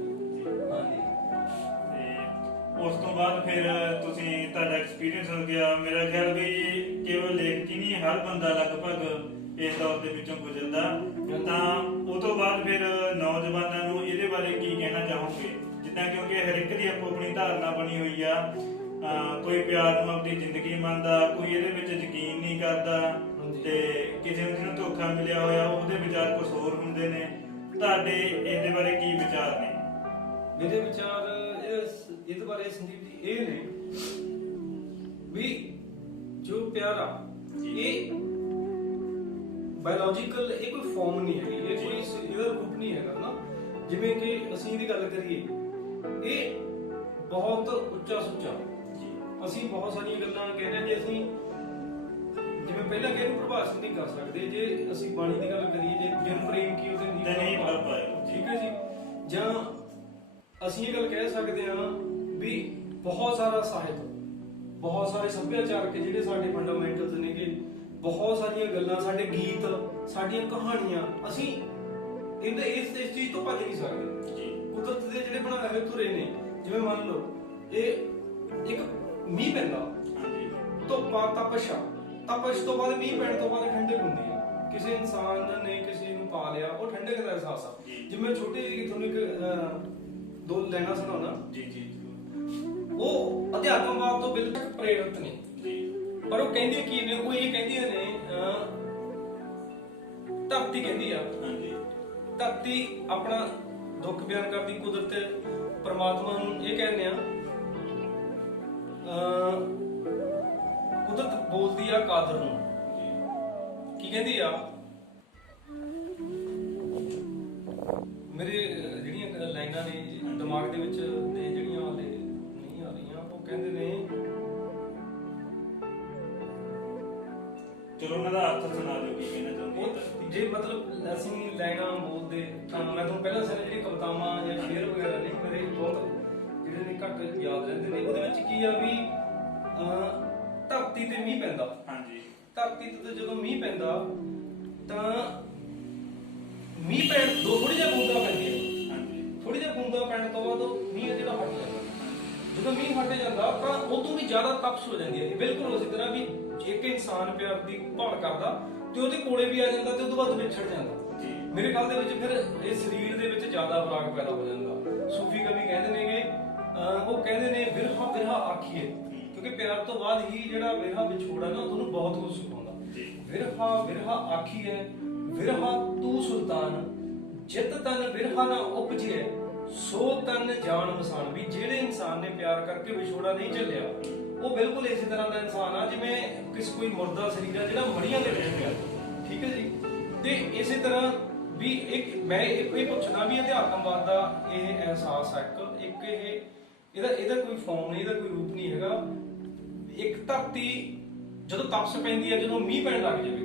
ਹਾਂਜੀ, ਉਸ ਤੋਂ ਬਾਅਦ ਫਿਰ ਤੁਸੀਂ ਤੁਹਾਡਾ ਐਕਸਪੀਰੀਅੰਸ ਹੋ ਗਿਆ, ਮੇਰਾ ਖਿਆਲ ਵੀ ਕੇਵਲ ਲੇਖਕ ਹੀ ਨਹੀਂ ਹਰ ਬੰਦਾ ਲਗਭਗ ਇਸ ਦੌਰ ਦੇ ਵਿੱਚੋਂ ਗੁਜ਼ਰਦਾ, ਤਾਂ ਉਹ ਤੋਂ ਬਾਅਦ ਫਿਰ ਨੌਜਵਾਨਾਂ ਨੂੰ ਇਹਦੇ ਬਾਰੇ ਕੀ ਕਹਿਣਾ ਚਾਹੋਗੇ? ਜਿੱਦਾਂ ਕਿਉਂਕਿ ਹਰ ਇੱਕ ਦੀ ਆਪੋ ਆਪਣੀ ਧਾਰਨਾ ਬਣੀ ਹੋਈ ਆ, ਕੋਈ ਪਿਆਰ ਨੂੰ ਆਪਣੀ ਜ਼ਿੰਦਗੀ ਮੰਨਦਾ, ਕੋਈ ਇਹਦੇ ਵਿੱਚ ਯਕੀਨ ਨਹੀਂ ਕਰਦਾ, ਤੇ ਕਿਸੇ ਨੂੰ ਜਿਹਨੂੰ ਧੋਖਾ ਮਿਲਿਆ ਹੋਇਆ ਉਹਦੇ ਵਿਚਾਰ ਕੁਝ ਹੋਰ ਹੁੰਦੇ ਨੇ। ਤੁਹਾਡੇ ਇਹਦੇ ਬਾਰੇ ਕੀ ਵਿਚਾਰ ਨੇ? ਮੇਰੇ ਵਿਚਾਰ ਇਹਦੇ ਬਾਰੇ ਸੰਦੀਪ ਜੀ ਇਹ ਨੇ ਵੀ ਜੋ ਪਿਆਰ ਆ ਇਹ ਬਾਇਓਲੋਜੀਕਲ, ਇਹ ਕੋਈ ਫਾਰਮ ਨਹੀਂ ਹੈਗੀ, ਇਹ ਕੋਈ ਇਹਦਾ ਰੂਪ ਨਹੀਂ ਹੈਗਾ ਨਾ। ਜਿਵੇਂ ਕਿ ਅਸੀਂ ਇਹਦੀ ਗੱਲ ਕਰੀਏ ਇਹ ਬਹੁਤ ਉੱਚਾ ਸੁੱਚਾ, ਅਸੀਂ ਬਹੁਤ ਸਾਰੀਆਂ ਗੱਲਾਂ ਕਹਿ ਰਹੇ ਜੇ ਅਸੀਂ ਜਿਵੇਂ ਪਹਿਲਾਂ ਕਿ ਇਹਨੂੰ ਪ੍ਰਭਾਸ਼ਿਤ ਨਹੀਂ ਕਰ ਸਕਦੇ। ਜੇ ਅਸੀਂ ਬਾਣੀ ਦੀ ਗੱਲ ਕਰੀਏ, ਜੇ ਜਨ ਪ੍ਰੇਮ ਕੀ ਉਹਦੇ ਨਹੀਂ ਕਰ ਪਾਏ, ਠੀਕ ਹੈ ਜੀ, ਜਾਂ ਅਸੀਂ ਇਹ ਗੱਲ ਕਹਿ ਸਕਦੇ ਹਾਂ ਵੀ ਬਹੁਤ ਸਾਰਾ ਸਾਹਿਤ, ਬਹੁਤ ਸਾਰੇ ਸੱਭਿਆਚਾਰਕ ਜਿਹੜੇ ਸਾਡੇ ਫੰਡਾਮੈਂਟਲਸ ਨੇਗੇ, ਬਹੁਤ ਸਾਰੀਆਂ ਗੱਲਾਂ, ਸਾਡੇ ਗੀਤ, ਸਾਡੀਆਂ ਕਹਾਣੀਆਂ, ਅਸੀਂ ਇਸ ਚੀਜ਼ ਤੋਂ ਭੱਜ ਨਹੀਂ ਸਕਦੇ। ਕੁਦਰਤ ਦੇ ਜਿਹੜੇ ਬਣਾਏ ਹੋਏ ਧੁਰੇ ਨੇ, ਜਿਵੇਂ ਮੰਨ ਲਓ ਇਹ ਇੱਕ ਮੀਂਹ ਪੈਂਦਾ, ਧੁੱਪਾਂ, ਤਪਸ਼ ਤੋਂ ਬਾਅਦ ਮੀਂਹ ਪੈਣ ਤੋਂ ਬਾਅਦ ਠੰਡਕ ਹੁੰਦੀ ਹੈ। ਕਿਸੇ ਇਨਸਾਨ ਨੇ ਕਿਸੇ ਨੂੰ ਪਾ ਲਿਆ, ਉਹ ਠੰਡਕ ਦਾ ਅਹਿਸਾਸ ਆ। ਜਿਵੇਂ ਛੋਟੀ ਜਿਹੀ ਤੁਹਾਨੂੰ ਇੱਕ ਦੋ ਲਾਈਨਾਂ ਸੁਣਾਉਣਾ, ਉਹ ਅਧਿਆਤਮਵਾਦ ਤੋਂ ਬਿਲਕੁਲ ਪ੍ਰੇਰਿਤ ਨੇ, ਪਰ ਉਹ ਕਹਿੰਦੇ ਕੀ ਨੇ? ਉਹ ਇਹ ਕਹਿੰਦੀਆਂ ਨੇ ਧਰਤੀ ਕਹਿੰਦੀ ਆ, ਧਰਤੀ ਆਪਣਾ ਦੁੱਖ ਬਿਆਨ ਕਰਦੀ, ਕੁਦਰਤ ਪਰਮਾਤਮਾ ਨੂੰ ਇਹ ਕਹਿੰਦੇ ਆ, ਕੁਦਰਤ ਬੋਲਦੀ ਆ ਕਾਦਰ ਨੂੰ, ਕੀ ਕਹਿੰਦੀ ਆ? ਮੇਰੇ ਜਿਹੜੀਆਂ ਲਾਈਨਾਂ ਨੇ ਦਿਮਾਗ ਦੇ ਵਿੱਚ ਨੇ, ਜਿਹੜੀਆਂ ਹਾਲੇ ਨਹੀਂ ਆ ਰਹੀਆਂ, ਉਹ ਕਹਿੰਦੇ ਨੇ, ਚਲੋ ਉਹਨਾਂ ਦਾ ਅਰਥ ਸੁਣਾ ਦਿਓ ਕੀ ਕਹਿਣਾ ਚਾਹੁੰਦੇ। ਜੇ ਮਤਲਬ ਅਸੀਂ ਲਾਈਨਾਂ ਬੋਲਦੇ ਤਾਂ ਮੈਂ ਤੁਹਾਨੂੰ ਪਹਿਲਾਂ ਦੱਸਿਆ ਜਿਹੜੀ ਕਵਿਤਾਵਾਂ ਜਾਂ ਸ਼ੇਅਰ ਵਗੈਰਾ ਨੇ ਮੇਰੇ ਬਹੁਤ ਜਿਹੜੇ ਨੇ ਘੱਟ ਯਾਦ ਰਹਿੰਦੇ ਨੇ। ਉਹਦੇ ਵਿੱਚ ਕੀ ਆ ਵੀ ਧਰਤੀ ਤੇ ਮੀਂਹ ਪੈਂਦਾ, ਧਰਤੀ ਤੇ ਜਦੋਂ ਮੀਂਹ ਪੈਂਦਾ ਤਾਂ ਮੀਂਹ ਪੈਣ ਥੋੜੀ ਜਿਹੀ ਬੂੰਦਾਂ ਪੈਂਦੀਆਂ, ਥੋੜੀ ਜਿਹੀ ਬੂੰਦਾਂ ਪੈਣ ਤੋਂ ਬਾਅਦ ਮੀਂਹ ਜਿਹੜਾ ਹਟ ਜਾਂਦਾ। ਜਦੋਂ ਮੀਂਹ ਹਟ ਜਾਂਦਾ ਤਾਂ ਉਦੋਂ ਵੀ ਜ਼ਿਆਦਾ ਤਪਸ਼ ਹੋ ਜਾਂਦੀ ਹੈ। ਬਿਲਕੁਲ ਉਸੇ ਤਰ੍ਹਾਂ ਵੀ ਇੱਕ ਇਨਸਾਨ ਪਿਆਰ ਦੀ ਭਾਲ ਕਰਦਾ ਤੇ ਉਹਦੇ ਕੋਲੇ ਵੀ ਆ ਜਾਂਦਾ ਤੇ ਉਦੋਂ ਬਾਅਦ ਵਿਛੜ ਜਾਂਦਾ। ਮੇਰੇ ਖਿਆਲ ਦੇ ਵਿੱਚ ਫਿਰ ਇਹ ਸਰੀਰ ਦੇ ਵਿੱਚ ਜ਼ਿਆਦਾ ਵਿਰਾਗ ਪੈਦਾ ਹੋ ਜਾਂਦਾ। ਸੂਫੀ ਕਵੀ ਕਹਿੰਦੇ ਨੇਗੇ, ਉਹ ਕਹਿੰਦੇ ਨੇ ਬਿਰਹਾ ਬਿਰਹਾ ਆਖੀਏ, ਕਿਉਂਕਿ ਪਿਆਰ ਤੋਂ ਬਾਅਦ ਹੀ ਜਿਹੜਾ ਵਿਰਹਾ ਵਿਛੋੜਾ ਨਾ ਤੁਹਾਨੂੰ ਬਹੁਤ ਕੁਝ ਸਿਖਾਉਂਦਾ। ਵਿਰਹਾ ਬਿਰਹਾ ਆਖੀਏ, ਵਿਰਹਾ ਤੂੰ ਸੁਲਤਾਨ, ਜਿਤ ਤਨ ਵਿਰਹਾ ਨਾ ਉਪਜੇ, ਸੋ ਤਨ ਜਾਣ ਮਸਾਨ। ਵੀ ਜਿਹੜੇ ਇਨਸਾਨ ਨੇ ਪਿਆਰ ਕਰਕੇ ਵਿਛੋੜਾ ਨਹੀਂ ਝੱਲਿਆ, ਉਹ ਬਿਲਕੁਲ ਇਸੇ ਤਰ੍ਹਾਂ ਦਾ ਇਨਸਾਨ ਆ ਜਿਵੇਂ ਕੋਈ ਮੁਰਦਾ ਸਰੀਰ ਆ ਜਿਹੜਾ ਮੜੀਆਂ ਦੇ ਵਿੱਚ ਪਿਆ। ਠੀਕ ਹੈ ਜੀ। ਤੇ ਇਸੇ ਤਰ੍ਹਾਂ ਵੀ ਮੈਂ ਇਹ ਪੁੱਛਣਾ ਵੀ ਅਧਿਆਤਮਵਾਦ ਦਾ ਇਹ ਅਹਿਸਾਸ ਹੈ ਇੱਕ ਇਹਦਾ ਕੋਈ ਫਾਰਮ ਨਹੀਂ, ਇਹਦਾ ਕੋਈ ਰੂਪ ਨਹੀਂ ਹੈਗਾ। ਇੱਕ ਧਰਤੀ ਜਦੋਂ ਤਪਸ ਪੈਂਦੀ ਹੈ, ਜਦੋਂ ਮੀਂਹ ਪੈਣ ਲੱਗ ਜਾਵੇ,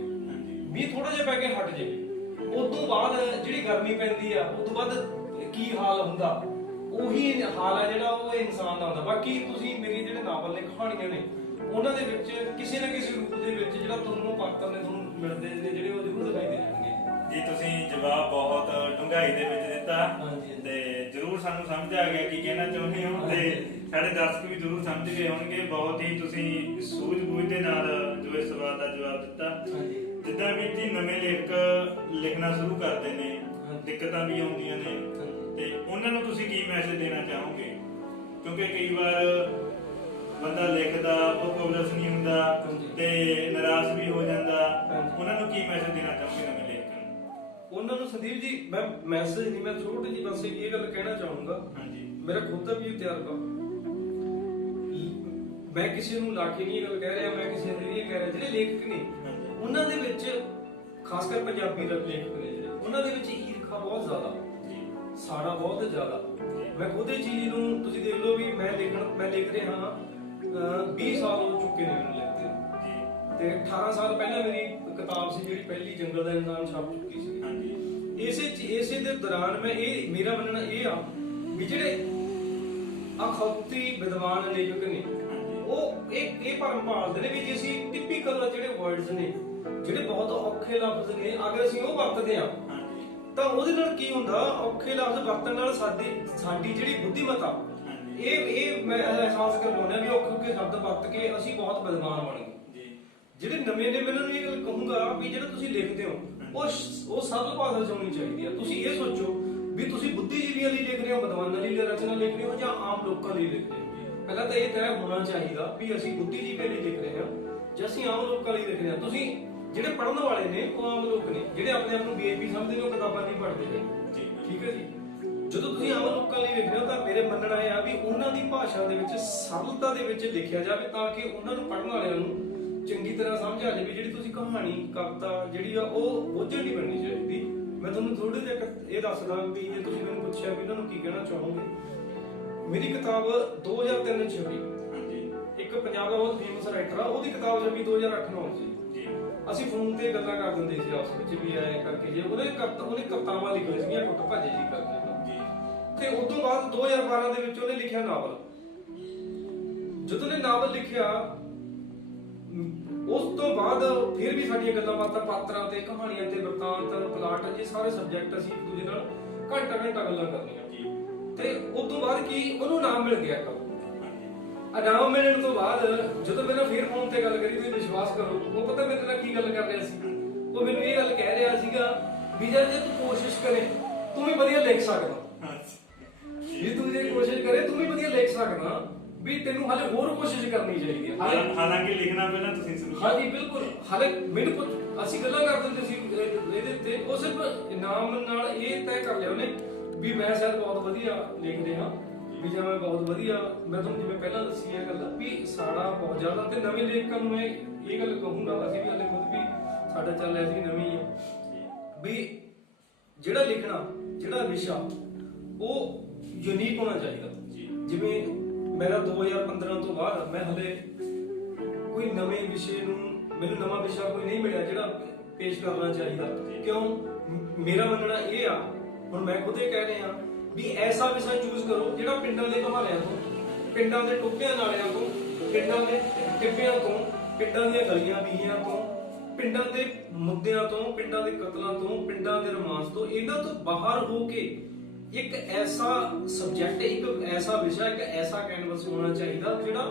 ਮੀਂਹ ਥੋੜਾ ਜਿਹਾ ਪੈ ਕੇ ਹਟ ਜਾਵੇ, ਉਸ ਤੋਂ ਬਾਅਦ ਜਿਹੜੀ ਗਰਮੀ ਪੈਂਦੀ ਆ, ਉਸ ਤੋਂ ਬਾਅਦ ਕੀ ਹਾਲ ਹੁੰਦਾ, ਉਹੀ ਹਾਲ ਆ ਜਿਹੜਾ ਉਹ ਇਨਸਾਨ ਦਾ ਹੁੰਦਾ। ਬਾਕੀ ਤੁਸੀਂ ਮੇਰੀ ਜਿਹੜੇ ਨਾਵਲ ਨੇ, ਕਹਾਣੀਆਂ ਨੇ, ਉਹਨਾਂ ਦੇ ਵਿੱਚ ਕਿਸੇ ਨਾ ਕਿਸੇ ਰੂਪ ਦੇ ਵਿੱਚ ਜਿਹੜਾ ਤੁਹਾਨੂੰ ਪਾਤਰ ਨੇ ਤੁਹਾਨੂੰ ਮਿਲਦੇ ਨੇ, ਜਿਹੜੇ ਉਹ ਜ਼ਰੂਰ ਦਿਖਾਈ ਦੇ ਜਾਣਗੇ ਜੀ। ਤੁਸੀਂ ਜਵਾਬ ਬਹੁਤ ਡੂੰਘਾਈ ਦੇ ਵਿੱਚ ਦਿੱਤਾ ਹਾਂਜੀ। ਤੇ ਜਰੂਰ ਸਾਨੂੰ ਸਮਝ ਆ ਗਿਆ ਕੀ ਕਹਿਣਾ ਚਾਹੁੰਦੇ ਹੋ, ਤੇ ਸਾਡੇ ਦਰਸ਼ਕ ਵੀ ਜਰੂਰ ਸਮਝ ਗਏ ਹੋਣਗੇ। ਬਹੁਤ ਹੀ ਤੁਸੀਂ ਸੂਝ-ਬੂਝ ਦੇ ਨਾਲ ਜੋ ਇਸ ਸਵਾਲ ਦਾ ਜਵਾਬ ਦਿੱਤਾ। ਜਿੱਦਾਂ ਵੀ ਜੀ ਨਵੇਂ ਲੇਖਕ ਲਿਖਣਾ ਸ਼ੁਰੂ ਕਰਦੇ ਨੇ, ਦਿੱਕਤਾਂ ਵੀ ਆਉਂਦੀਆਂ ਨੇ, ਤੇ ਉਹਨਾਂ ਨੂੰ ਤੁਸੀਂ ਕੀ ਮੈਸੇਜ ਦੇਣਾ ਚਾਹੋਗੇ? ਕਿਉਂਕਿ ਕਈ ਵਾਰ ਬੰਦਾ ਲਿਖਦਾ, ਉਹ ਕੋਲਸ ਨਹੀਂ ਹੁੰਦਾ ਤੇ ਨਿਰਾਸ਼ ਵੀ ਹੋ ਜਾਂਦਾ। ਉਹਨਾਂ ਨੂੰ ਕੀ ਮੈਸੇਜ ਦੇਣਾ ਚਾਹੋਗੇ ਨਵੇਂ ਲੇਖਕਾਂ ਨੂੰ? ਉਹਨਾਂ ਨੂੰ ਸੰਦੀਪ ਜੀ, ਮੈਂ ਮੈਸੇਜ ਨਹੀਂ, ਮੈਂ ਛੋਟੀ ਜਿਹੀ ਬਸ ਇਹ ਗੱਲ ਕਹਿਣਾ ਚਾਹੂੰਗਾ। ਹਾਂਜੀ। ਮੇਰਾ ਖੁਦ ਦਾ ਵੀ ਤਜਰਬਾ, ਮੈਂ ਕਿਸੇ ਨੂੰ ਲਾ ਕੇ ਨਹੀਂ ਇਹ ਗੱਲ ਕਹਿ ਰਿਹਾ, ਮੈਂ ਕਿਸੇ ਨੂੰ ਇਹ ਕਹਿ ਰਿਹਾ, ਜਿਹੜੇ ਲੇਖਕ ਨੇ ਉਹਨਾਂ ਦੇ ਵਿੱਚ, ਖਾਸ ਕਰ ਪੰਜਾਬੀ ਦੇ ਲੇਖਕ ਨੇ ਜਿਹੜੇ, ਉਹਨਾਂ ਦੇ ਵਿੱਚ ਈਰਖਾ ਬਹੁਤ ਜ਼ਿਆਦਾ, ਸਾੜਾ ਬਹੁਤ ਜ਼ਿਆਦਾ। ਮੈਂ ਖੁਦ ਇਹ ਚੀਜ਼ ਨੂੰ ਤੁਸੀਂ ਦੇਖ ਲਓ ਵੀ ਮੈਂ ਲਿਖ ਰਿਹਾ ਹਾਂ, 20 ਸਾਲ ਹੋ ਚੁੱਕੇ ਨੇ ਮੈਨੂੰ ਲਿਖਦੇ, ਤੇ 18 ਸਾਲ ਪਹਿਲਾਂ ਮੇਰੀ ਕਿਤਾਬ ਸੀ ਜਿਹੜੀ ਪਹਿਲੀ ਜੰਗਲ ਦਾ ਇਨਸਾਨ ਛਪ ਚੁੱਕੀ ਸੀ। ਇਸੇ ਦੇ ਦੌਰਾਨ ਮੇਰਾ ਮੰਨਣਾ ਇਹ ਆ ਵੀ ਜਿਹੜੇ ਅਖੌਤੀ ਵਿਦਵਾਨ ਲੇਖਕ ਨੇ, ਉਹ ਇਹ ਭਰਮ ਪਾਲਦੇ ਨੇ ਵੀ ਜੇ ਅਸੀਂ ਟਿਪੀਕਲ ਜਿਹੜੇ ਵਰਡਸ ਨੇ, ਜਿਹੜੇ ਬਹੁਤ ਔਖੇ ਲਫ਼ਜ਼ ਨੇ, ਅਗਰ ਅਸੀਂ ਉਹ ਵਰਤਦੇ ਆ ਤਾਂ ਉਹਦੇ ਨਾਲ ਕੀ ਹੁੰਦਾ, ਔਖੇ ਲਫ਼ਜ਼ ਵਰਤਣ ਨਾਲ ਸਾਡੀ ਜਿਹੜੀ ਬੁੱਧੀਮਤਾ, ਇਹ ਮੈਂ ਅਹਿਸਾਸ ਕਰਵਾਉਣਾ ਵੀ ਔਖੇ ਸ਼ਬਦ ਵਰਤ ਕੇ ਅਸੀਂ ਬਹੁਤ ਵਿਦਵਾਨ ਬਣ ਗਏ। ਜਿਹੜੇ ਨਵੇਂ ਨੇ, ਮੈਨੂੰ ਇਹ ਗੱਲ ਕਹੂੰਗਾ ਵੀ ਜਿਹੜਾ ਤੁਸੀਂ ਲਿਖਦੇ ਹੋ ਉਹ ਸਰਲ ਭਾਸ਼ਾ ਚ ਹੋਣੀ ਚਾਹੀਦੀ ਆ। ਤੁਸੀਂ ਇਹ ਸੋਚੋ ਵੀ ਤੁਸੀਂ ਬੁੱਧੀਜੀਵੀਆਂ ਲਈ ਲਿਖ ਰਹੇ ਹੋ, ਵਿਦਵਾਨਾਂ ਲਈ ਰਚਨਾ ਲਿਖ ਰਹੇ ਹੋ, ਜਾਂ ਆਮ ਲੋਕਾਂ ਲਈ ਲਿਖ ਰਹੇ ਹੋ। ਪਹਿਲਾਂ ਤਾਂ ਇਹ ਤੈਅ ਹੋਣਾ ਚਾਹੀਦਾ ਵੀ ਅਸੀਂ ਬੁੱਧੀਜੀਵੀਆਂ ਲਈ ਲਿਖ ਰਹੇ ਹਾਂ ਜਾਂ ਅਸੀਂ ਆਮ ਲੋਕਾਂ ਲਈ ਲਿਖ ਰਹੇ ਹਾਂ। ਤੁਸੀਂ ਜਿਹੜੇ ਪੜ੍ਹਨ ਵਾਲੇ ਨੇ ਉਹ ਆਮ ਲੋਕ ਨੇ, ਜਿਹੜੇ ਆਪਣੇ ਆਪ ਨੂੰ ਬੀਏਪੀ ਸਮਝਦੇ ਨੇ, ਉਹ ਕਿਤਾਬਾਂ ਨਹੀਂ ਪੜ੍ਹਦੇ ਨੇ। ਠੀਕ ਹੈ ਜੀ। ਜਦੋਂ ਤੁਸੀਂ ਆਮ ਲੋਕਾਂ ਲਈ ਲਿਖ ਰਹੇ ਹੋ ਤਾਂ ਮੇਰੇ ਮੰਨਣਾ ਇਹ ਆ ਵੀ ਉਹਨਾਂ ਦੀ ਭਾਸ਼ਾ ਦੇ ਵਿੱਚ, ਸਰਲਤਾ ਦੇ ਵਿੱਚ ਲਿਖਿਆ ਜਾਵੇ ਤਾਂ ਕਿ ਉਹਨਾਂ ਨੂੰ ਪੜ੍ਹਨ ਵਾਲਿਆਂ ਨੂੰ ਚੰਗੀ ਤਰ੍ਹਾਂ ਸਮਝ ਆ ਜਾਵੇ। ਜਿਹੜੀ ਤੁਸੀਂ ਕਹਾਣੀ, ਕਵਿਤਾ ਜਿਹੜੀ ਆ ਉਹ ਬੋਝਣ ਨਹੀਂ ਬਣਨੀ ਚਾਹੀਦੀ। ਮੈਂ ਤੁਹਾਨੂੰ ਥੋੜੇ ਜਿਹਾ ਇਹ ਦੱਸਦਾ ਵੀ ਜੇ ਤੁਸੀਂ ਮੈਨੂੰ ਪੁੱਛਿਆ ਵੀ ਉਹਨਾਂ ਨੂੰ ਕੀ ਕਹਿਣਾ ਚਾਹੋਗੇ, ਮੇਰੀ ਕਿਤਾਬ 2003 ਚ ਛਪੀ। ਇੱਕ ਪੰਜਾਬ ਦਾ ਬਹੁਤ ਫੇਮਸ ਰਾਈਟਰ ਆ, ਉਹਦੀ ਕਿਤਾਬ ਛਪੀ 2008-9 ਚ। ਅਸੀਂ ਫੋਨ ਤੇ ਗੱਲਾਂ ਕਰ ਦਿੰਦੇ ਸੀ ਆਪਸ ਵਿੱਚ ਵੀ ਐ ਕਰਕੇ, ਜੇ ਉਹਨੇ ਕਵਿਤਾਵਾਂ ਲਿਖੀਆਂ ਸੀਗੀਆਂ ਟੁੱਟ ਭੱਜੇ ਜੀ ਕਰਕੇ। ਤੇ ਉਸ ਤੋਂ ਬਾਅਦ 2012 ਦੇ ਵਿੱਚ ਉਹਨੇ ਲਿਖਿਆ ਨਾਵਲ। ਜਦੋਂ ਉਹਨੇ ਨਾਵਲ ਲਿਖਿਆ, ਉਸ ਤੋਂ ਬਾਅਦ ਫਿਰ ਵੀ ਸਾਡੀਆਂ ਗੱਲਾਂ ਬਾਤਾਂ ਪਾਤਰਾਂ ਤੇ, ਕਹਾਣੀਆਂ ਤੇ, ਵਰਤਾਂਤ, ਪਲਾਟ, ਇਹ ਸਾਰੇ ਸਬਜੈਕਟ ਅਸੀਂ ਇੱਕ ਦੂਜੇ ਨਾਲ ਘੰਟਾ ਗੱਲਾਂ ਕਰਨੀਆਂ। ਤੇ ਉਸ ਤੋਂ ਬਾਅਦ ਕੀ ਉਹਨੂੰ ਨਾਮ ਮਿਲ ਗਿਆ। ਨਾਮ ਮਿਲਣ ਤੋਂ ਬਾਅਦ ਜਦੋਂ ਮੈਂ ਫਿਰ ਫੋਨ ਤੇ ਗੱਲ ਕਰੀ, ਤੁਸੀਂ ਵਿਸ਼ਵਾਸ ਕਰੋ, ਉਹ ਪਤਾ ਮੇਰੇ ਨਾਲ ਕੀ ਗੱਲ ਕਰ ਰਿਹਾ ਸੀ? ਉਹ ਮੈਨੂੰ ਇਹ ਗੱਲ ਕਹਿ ਰਿਹਾ ਸੀਗਾ ਵੀ ਜੇ ਤੂੰ ਕੋਸ਼ਿਸ਼ ਕਰੇ ਤੂੰ ਵੀ ਵਧੀਆ ਲਿਖ ਸਕਦਾ। ਜੇ ਤੂੰ ਜੇ ਕੋਸ਼ਿਸ਼ ਕਰੇ ਤੂੰ ਵੀ ਵਧੀਆ ਲਿਖ ਸਕਦਾ, ਵੀ ਤੈਨੂੰ ਹਾਲੇ ਹੋਰ ਕੋਸ਼ਿਸ਼ ਕਰਨੀ ਚਾਹੀਦੀ ਹੈ। ਹਾਲਾਂਕਿ ਲਿਖਣਾ ਪਹਿਲਾਂ ਤੁਸੀਂ ਸ਼ੁਰੂ। ਹਾਂਜੀ ਬਿਲਕੁਲ। ਹਾਲੇ ਮੈਨੂੰ ਕੁਝ ਅਸੀਂ ਗੱਲਾਂ ਕਰ ਦਿੰਦੇ ਸੀ ਇਹਦੇ ਤੇ, ਉਹ ਸਿਰਫ ਨਾਮ ਨਾਲ ਇਹ ਤੈਅ ਕਰ ਲਿਆ ਉਹਨੇ ਵੀ ਮੈਂ ਸ਼ਾਇਦ ਬਹੁਤ ਵਧੀਆ ਲਿਖ ਰਿਹਾ ਵੀ, ਜਾਂ ਮੈਂ ਬਹੁਤ ਵਧੀਆ, ਮੈਂ ਤੁਹਾਨੂੰ ਜਿਵੇਂ ਪਹਿਲਾਂ ਦੱਸੀ ਇਹ ਗੱਲ ਵੀ ਸਾੜਾ ਬਹੁਤ ਜ਼ਿਆਦਾ। ਤੇ ਨਵੇਂ ਲੇਖਕਾਂ ਨੂੰ ਮੈਂ ਇਹ ਗੱਲ ਕਹੂੰਗਾ, ਅਸੀਂ ਵੀ ਹਾਲੇ ਖੁਦ ਵੀ ਸਾਡਾ ਚੱਲ ਰਿਹਾ ਸੀ ਨਵੀਂ ਆ, ਵੀ ਜਿਹੜਾ ਲਿਖਣਾ, ਜਿਹੜਾ ਵਿਸ਼ਾ ਉਹ ਯੂਨੀਕ ਹੋਣਾ ਚਾਹੀਦਾ। ਜਿਵੇਂ ਮੇਰਾ 2015 ਤੋਂ ਬਾਅਦ ਮੈਂ ਹਲੇ ਕੋਈ ਨਵੇਂ ਵਿਸ਼ੇ ਨੂੰ, ਮੈਨੂੰ ਨਵਾਂ ਵਿਸ਼ਾ ਕੋਈ ਨਹੀਂ ਮਿਲਿਆ ਜਿਹੜਾ ਪੇਸ਼ ਕਰਨਾ ਚਾਹੀਦਾ। ਕਿਉਂ? ਮੇਰਾ ਮੰਨਣਾ ਇਹ ਆ, ਹੁਣ ਮੈਂ ਖੁਦ ਇਹ ਕਹਿ ਰਿਹਾ ਵੀ ਐਸਾ ਵਿਸ਼ਾ ਚੂਜ਼ ਕਰੋ ਜਿਹੜਾ ਪਿੰਡਾਂ ਦੇ ਕਹਾਣੀਆਂ ਤੋਂ, ਪਿੰਡਾਂ ਦੇ ਟੋਭਿਆਂ ਨਾਲਿਆਂ ਤੋਂ, ਪਿੰਡਾਂ ਦੇ ਟਿੱਬਿਆਂ ਤੋਂ, ਪਿੰਡਾਂ ਦੀਆਂ ਗਲੀਆਂ ਬੀਹੀਆਂ ਤੋਂ, ਪਿੰਡਾਂ ਦੇ ਮੁੱਦਿਆਂ ਤੋਂ, ਪਿੰਡਾਂ ਦੇ ਕਤਲਾਂ ਤੋਂ, ਪਿੰਡਾਂ ਦੇ ਰੋਮਾਂਸ ਤੋਂ, ਇਹਨਾਂ ਤੋਂ ਬਾਹਰ ਹੋ ਕੇ ਇੱਕ ਐਸਾ ਸਬਜੈਕਟ, ਇੱਕ ਐਸਾ ਵਿਸ਼ਾ, ਇੱਕ ਐਸਾ ਕੈਨਵਸ ਹੋਣਾ ਚਾਹੀਦਾ ਜਿਹੜਾ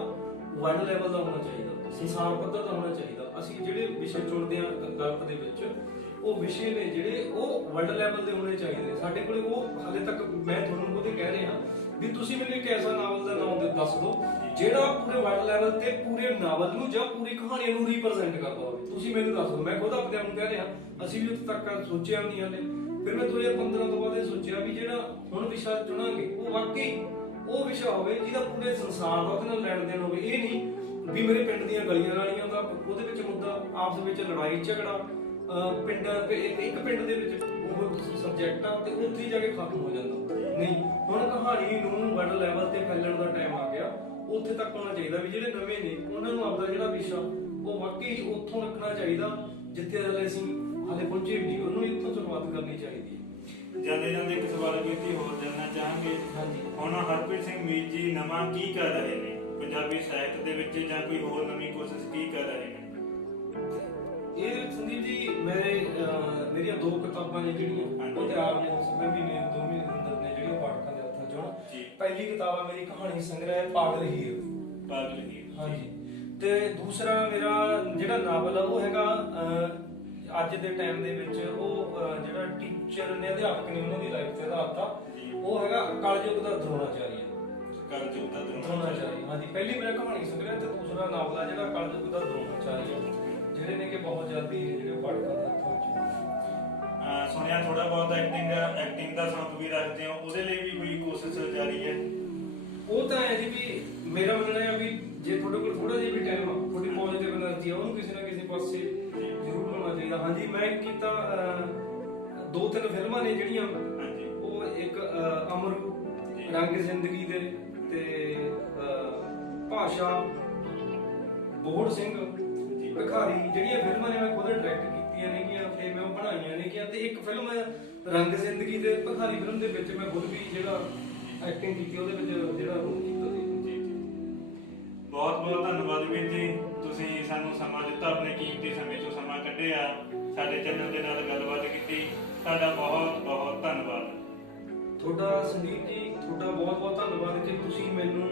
ਵਰਲਡ ਲੈਵਲ ਦਾ ਹੋਣਾ ਚਾਹੀਦਾ, ਸੰਸਾਰ ਪੱਧਰ ਦਾ ਹੋਣਾ ਚਾਹੀਦਾ। ਅਸੀਂ ਜਿਹੜੇ ਵਿਸ਼ੇ ਚੁਣਦੇ ਹਾਂ ਗਲਪ ਦੇ ਵਿੱਚ, ਉਹ ਵਿਸ਼ੇ ਨੇ ਜਿਹੜੇ ਉਹ ਵਰਲਡ ਲੈਵਲ ਦੇ ਹੋਣੇ ਚਾਹੀਦੇ। ਸਾਡੇ ਕੋਲੇ ਉਹ ਹਾਲੇ ਤੱਕ, ਮੈਂ ਤੁਹਾਨੂੰ ਉਹਦੇ ਕਹਿ ਰਿਹਾ ਵੀ ਤੁਸੀਂ ਮੈਨੂੰ ਇੱਕ ਐਸਾ ਨਾਵਲ ਦਾ ਨਾਮ ਦੱਸ ਦਿਓ ਜਿਹੜਾ ਪੂਰੇ ਵਰਲਡ ਲੈਵਲ ਤੇ ਪੂਰੇ ਨਾਵਲ ਨੂੰ ਜਾਂ ਪੂਰੀ ਕਹਾਣੀ ਨੂੰ ਰਿਪਰੈਜ਼ੈਂਟ ਕਰਦਾ ਹੋਵੇ। ਤੁਸੀਂ ਮੈਨੂੰ ਦੱਸ ਦਿਓ। ਮੈਂ ਖੁਦ ਆਪਣੇ ਆਪ ਨੂੰ ਕਹਿ ਰਿਹਾ, ਅਸੀਂ ਵੀ ਉੱਥੇ ਤੱਕ ਸੋਚਿਆ ਨਹੀਂ ਹਾਲੇ। ਫਿਰ ਮੈਂ 2015 ਤੋਂ ਬਾਅਦ ਇਹ ਸੋਚਿਆ ਵੀ ਜਿਹੜਾ ਹੁਣ ਵਿਸ਼ਾ ਚੁਣਾਂਗੇ ਉਹ ਵਾਕਈ ਉਹ ਵਿਸ਼ਾ ਹੋਵੇ ਜਿਹਦਾ ਪੂਰੇ ਸੰਸਾਰ ਦਾ ਉਹਦੇ ਨਾਲ ਲੈਣ ਦੇਣ ਹੋਵੇ। ਇਹ ਨਹੀਂ ਵੀ ਮੇਰੇ ਪਿੰਡ ਦੀਆਂ ਗਲੀਆਂ ਨਾਲੀਆਂ ਦਾ ਉਹਦੇ ਵਿੱਚ ਮੁੱਦਾ, ਆਪਸ ਵਿੱਚ ਲੜਾਈ ਝਗੜਾ, ਪਿੰਡਾਂ ਇੱਕ ਪਿੰਡ ਦੇ ਵਿੱਚ ਉਹ ਸਬਜੈਕਟ ਆ ਤੇ ਉੱਥੇ ਜਾ ਕੇ ਖਤਮ ਹੋ ਜਾਂਦਾ। ਨਹੀਂ, ਹੁਣ ਕਹਾਣੀ ਨੂੰ ਵਰਲਡ ਲੈਵਲ ਤੇ ਫੈਲਣ ਦਾ ਟਾਈਮ ਆ ਗਿਆ। ਉੱਥੇ ਤੱਕ ਹੋਣਾ ਚਾਹੀਦਾ ਵੀ ਜਿਹੜੇ ਨਵੇਂ ਨੇ ਉਹਨਾਂ ਨੂੰ ਆਪਦਾ ਜਿਹੜਾ ਵਿਸ਼ਾ ਉਹ ਵਾਕਈ ਉੱਥੋਂ ਰੱਖਣਾ ਚਾਹੀਦਾ ਜਿੱਥੇ ਹਾਲੇ ਅਸੀਂ ਹਾਲੇ ਪਹੁੰਚੇ ਵੀ ਨਹੀਂ, ਉਹਨੂੰ ਇੱਥੋਂ ਸ਼ੁਰੂਆਤ ਕਰਨੀ ਚਾਹੀਦੀ ਹੈ। ਜਾਂਦੇ ਜਾਂਦੇ ਇੱਕ ਸਵਾਲ ਬੇਨਤੀ ਹੋਰ ਜਾਣਨਾ ਚਾਹਾਂਗੇ। ਹਾਂਜੀ। ਹੁਣ ਹਰਪ੍ਰੀਤ ਸਿੰਘ ਮੀਤ ਜੀ ਨਵਾਂ ਕੀ ਕਰ ਰਹੇ ਨੇ ਪੰਜਾਬੀ ਸਾਹਿਤ ਦੇ ਵਿੱਚ, ਜਾਂ ਕੋਈ ਹੋਰ ਨਵੀਂ ਕੋਸ਼ਿਸ਼ ਕੀ ਕਰ ਰਹੇ ਨੇ? ਇਹ ਸੰਦੀਪ ਜੀ ਮੇਰੀਆਂ 2 ਕਿਤਾਬਾਂ ਨੇ ਜਿਹੜੀਆਂ ਉਹ ਤਿਆਰ ਨੇ, ਉਸ ਮਹੀਨੇ 2 ਮਹੀਨੇ ਦੇ ਅੰਦਰ ਨੇ ਜਿਹੜੀਆਂ ਪਾਠਕਾਂ ਦੇ ਹੱਥਾਂ 'ਚ ਹੋਣ। ਪਹਿਲੀ ਕਿਤਾਬ ਆ ਮੇਰੀ ਕਹਾਣੀ ਸੰਗ੍ਰਹਿ ਪਾਗਲ ਹੀਰ। ਪਾਗਲ ਹੀਰ, ਹਾਂਜੀ। ਤੇ ਦੂਸਰਾ ਮੇਰਾ ਜਿਹੜਾ ਨਾਵਲ ਆ ਉਹ ਹੈਗਾ ਅੱਜ ਦੇ ਟਾਈਮ ਦੇ ਵਿੱਚ ਉਹ ਜਿਹੜਾ ਟੀਚਰ ਨੇ, ਅਧਿਆਪਕ ਨੇ, ਉਹਨਾਂ ਦੀ ਲਾਈਫ ਤੇ ਆਧਾਰਿਤ ਆ। ਉਹ ਹੈਗਾ ਕਲਯੁਗ ਦਾ ਦਰੋਣਾਚਾਰੀਆ। ਕਲਯੁਗ ਦਾ ਦਰੋਣਾਚਾਰੀਆ, ਹਾਂਜੀ। ਪਹਿਲੀ ਮੇਰਾ ਕਹਾਣੀ ਸੰਗ੍ਰਹਿ ਤੇ ਦੂਸਰਾ ਨਾਵਲ ਆ ਜਿਹੜਾ ਕਲਯੁਗ ਦਾ ਦਰੋਣਾਚਾਰੀਆ, ਜਿਹੜੇ ਨੇ ਕਿ ਬਹੁਤ ਜਲਦੀ ਜਿਹੜੇ ਪਾਠਕਾਂ ਦੇ ਹੱਥਾਂ ਵਿੱਚ। ਸੁਣਿਆ ਥੋੜਾ ਬਹੁਤ ਐਕਟਿੰਗ ਦਾ ਸ਼ੌਕ ਵੀ ਰੱਖਦੇ ਹੋ, ਉਹਦੇ ਲਈ ਵੀ ਕੋਈ ਕੋਸ਼ਿਸ਼ ਜਾਰੀ ਹੈ? ਉਹ ਤਾਂ ਹੈ ਜੀ ਵੀ ਮੇਰਾ ਮੰਨਣਾ ਹੈ ਵੀ ਜੇ ਤੁਹਾਡੇ ਕੋਲ ਥੋੜਾ ਜਿਹਾ ਵੀ ਟਾਈਮ ਆ, ਤੁਹਾਡੀ ਪੋਜ਼ਿਟਿਵ એનર્ਜੀ ਆ, ਉਹਨੂੰ ਕਿਸੇ ਨਾ ਕਿਸੇ ਪਾਸੇ ਜ਼ਰੂਰ ਲਾਉਣਾ ਚਾਹੀਦਾ। ਹਾਂਜੀ, ਮੈਂ ਕੀਤਾ 2-3 ਫਿਲਮਾਂ ਨੇ ਜਿਹੜੀਆਂ, ਉਹ ਇੱਕ ਅਮਰੂ, ਰੰਗ ਜ਼ਿੰਦਗੀ ਦੇ, ਤੇ ਭਾਸ਼ਾ, ਬੋਹੜ ਸਿੰਘ, ਭਿਖਾਰੀ, ਜਿਹੜੀਆਂ ਫਿਲਮਾਂ ਨੇ ਮੈਂ ਖੁਦ ਡਾਇਰੈਕਟ ਕੀਤੀਆਂ ਨੇਗੀਆਂ ਤੇ ਮੈਂ ਉਹ ਬਣਾਈਆਂ ਨੇਗੀਆਂ। ਤੇ ਇੱਕ ਫਿਲਮ ਰੰਗ ਜ਼ਿੰਦਗੀ ਤੇ ਭਿਖਾਰੀ ਫਿਲਮ ਦੇ ਵਿੱਚ ਮੈਂ ਖੁਦ ਵੀ ਜਿਹੜਾ ਐਕਟਿੰਗ ਕੀਤੀ, ਉਹਦੇ ਵਿੱਚ ਜਿਹੜਾ ਰੋਲ ਕੀਤਾ ਸੀ। ਬਹੁਤ ਬਹੁਤ ਧੰਨਵਾਦ ਵੀਰ ਜੀ, ਤੁਸੀਂ ਸਾਨੂੰ ਸਮਾਂ ਦਿੱਤਾ, ਆਪਣੇ ਕੀਮਤੀ ਸਮੇਂ ਤੋਂ ਸਮਾਂ ਕੱਢਿਆ, ਸਾਡੇ ਚੈਨਲ ਦੇ ਨਾਲ ਗੱਲਬਾਤ ਕੀਤੀ। ਤੁਹਾਡਾ ਬਹੁਤ ਬਹੁਤ ਧੰਨਵਾਦ। ਤੁਹਾਡਾ ਸੰਦੀਪ ਜੀ, ਤੁਹਾਡਾ ਬਹੁਤ ਬਹੁਤ ਧੰਨਵਾਦ ਕਿ ਤੁਸੀਂ ਮੈਨੂੰ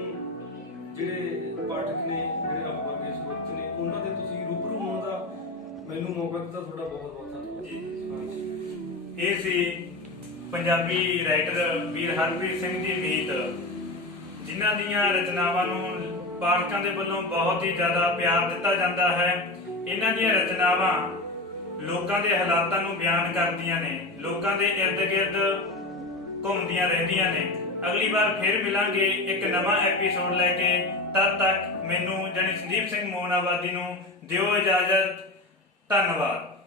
ਜਿਹੜੇ ਪਾਠਕ ਨੇ, ਜਿਹੜੇ ਰੱਬ ਵਰਗੇ ਸਰੋਤ ਨੇ, ਉਹਨਾਂ ਦੇ ਤੁਸੀਂ ਰੂਬਰੂ ਹੋਣ ਦਾ ਮੈਨੂੰ ਮੌਕਾ ਦਿੱਤਾ। ਤੁਹਾਡਾ ਬਹੁਤ ਬਹੁਤ ਧੰਨਵਾਦ ਜੀ। ਇਹ ਸੀ ਪੰਜਾਬੀ ਰਾਈਟਰ ਵੀਰ ਹਰਪ੍ਰੀਤ ਸਿੰਘ ਜੀ ਮੀਤ, ਜਿਨ੍ਹਾਂ ਦੀਆਂ ਰਚਨਾਵਾਂ ਨੂੰ ਪਾਠਕਾਂ ਦੇ ਵੱਲੋਂ ਬਹੁਤ ਹੀ ਜ਼ਿਆਦਾ ਪਿਆਰ ਦਿੱਤਾ ਜਾਂਦਾ ਹੈ। ਇਹਨਾਂ ਦੀਆਂ ਰਚਨਾਵਾਂ ਲੋਕਾਂ ਦੇ ਹਾਲਾਤਾਂ ਨੂੰ ਬਿਆਨ ਕਰਦੀਆਂ ਨੇ, ਲੋਕਾਂ ਦੇ ਇਰਦ ਗਿਰਦ ਘੁੰਮਦੀਆਂ ਰਹਿੰਦੀਆਂ ਨੇ। ਅਗਲੀ ਵਾਰ ਫਿਰ ਮਿਲਾਂਗੇ ਇੱਕ ਨਵਾਂ ਐਪੀਸੋਡ ਲੈ ਕੇ। ਤਦ ਤੱਕ ਮੈਨੂੰ ਜਾਨੀ ਸੰਦੀਪ ਸਿੰਘ ਮੋਹਨਾਬਾਦੀ ਨੂੰ ਦਿਓ ਇਜਾਜ਼ਤ। ਧੰਨਵਾਦ।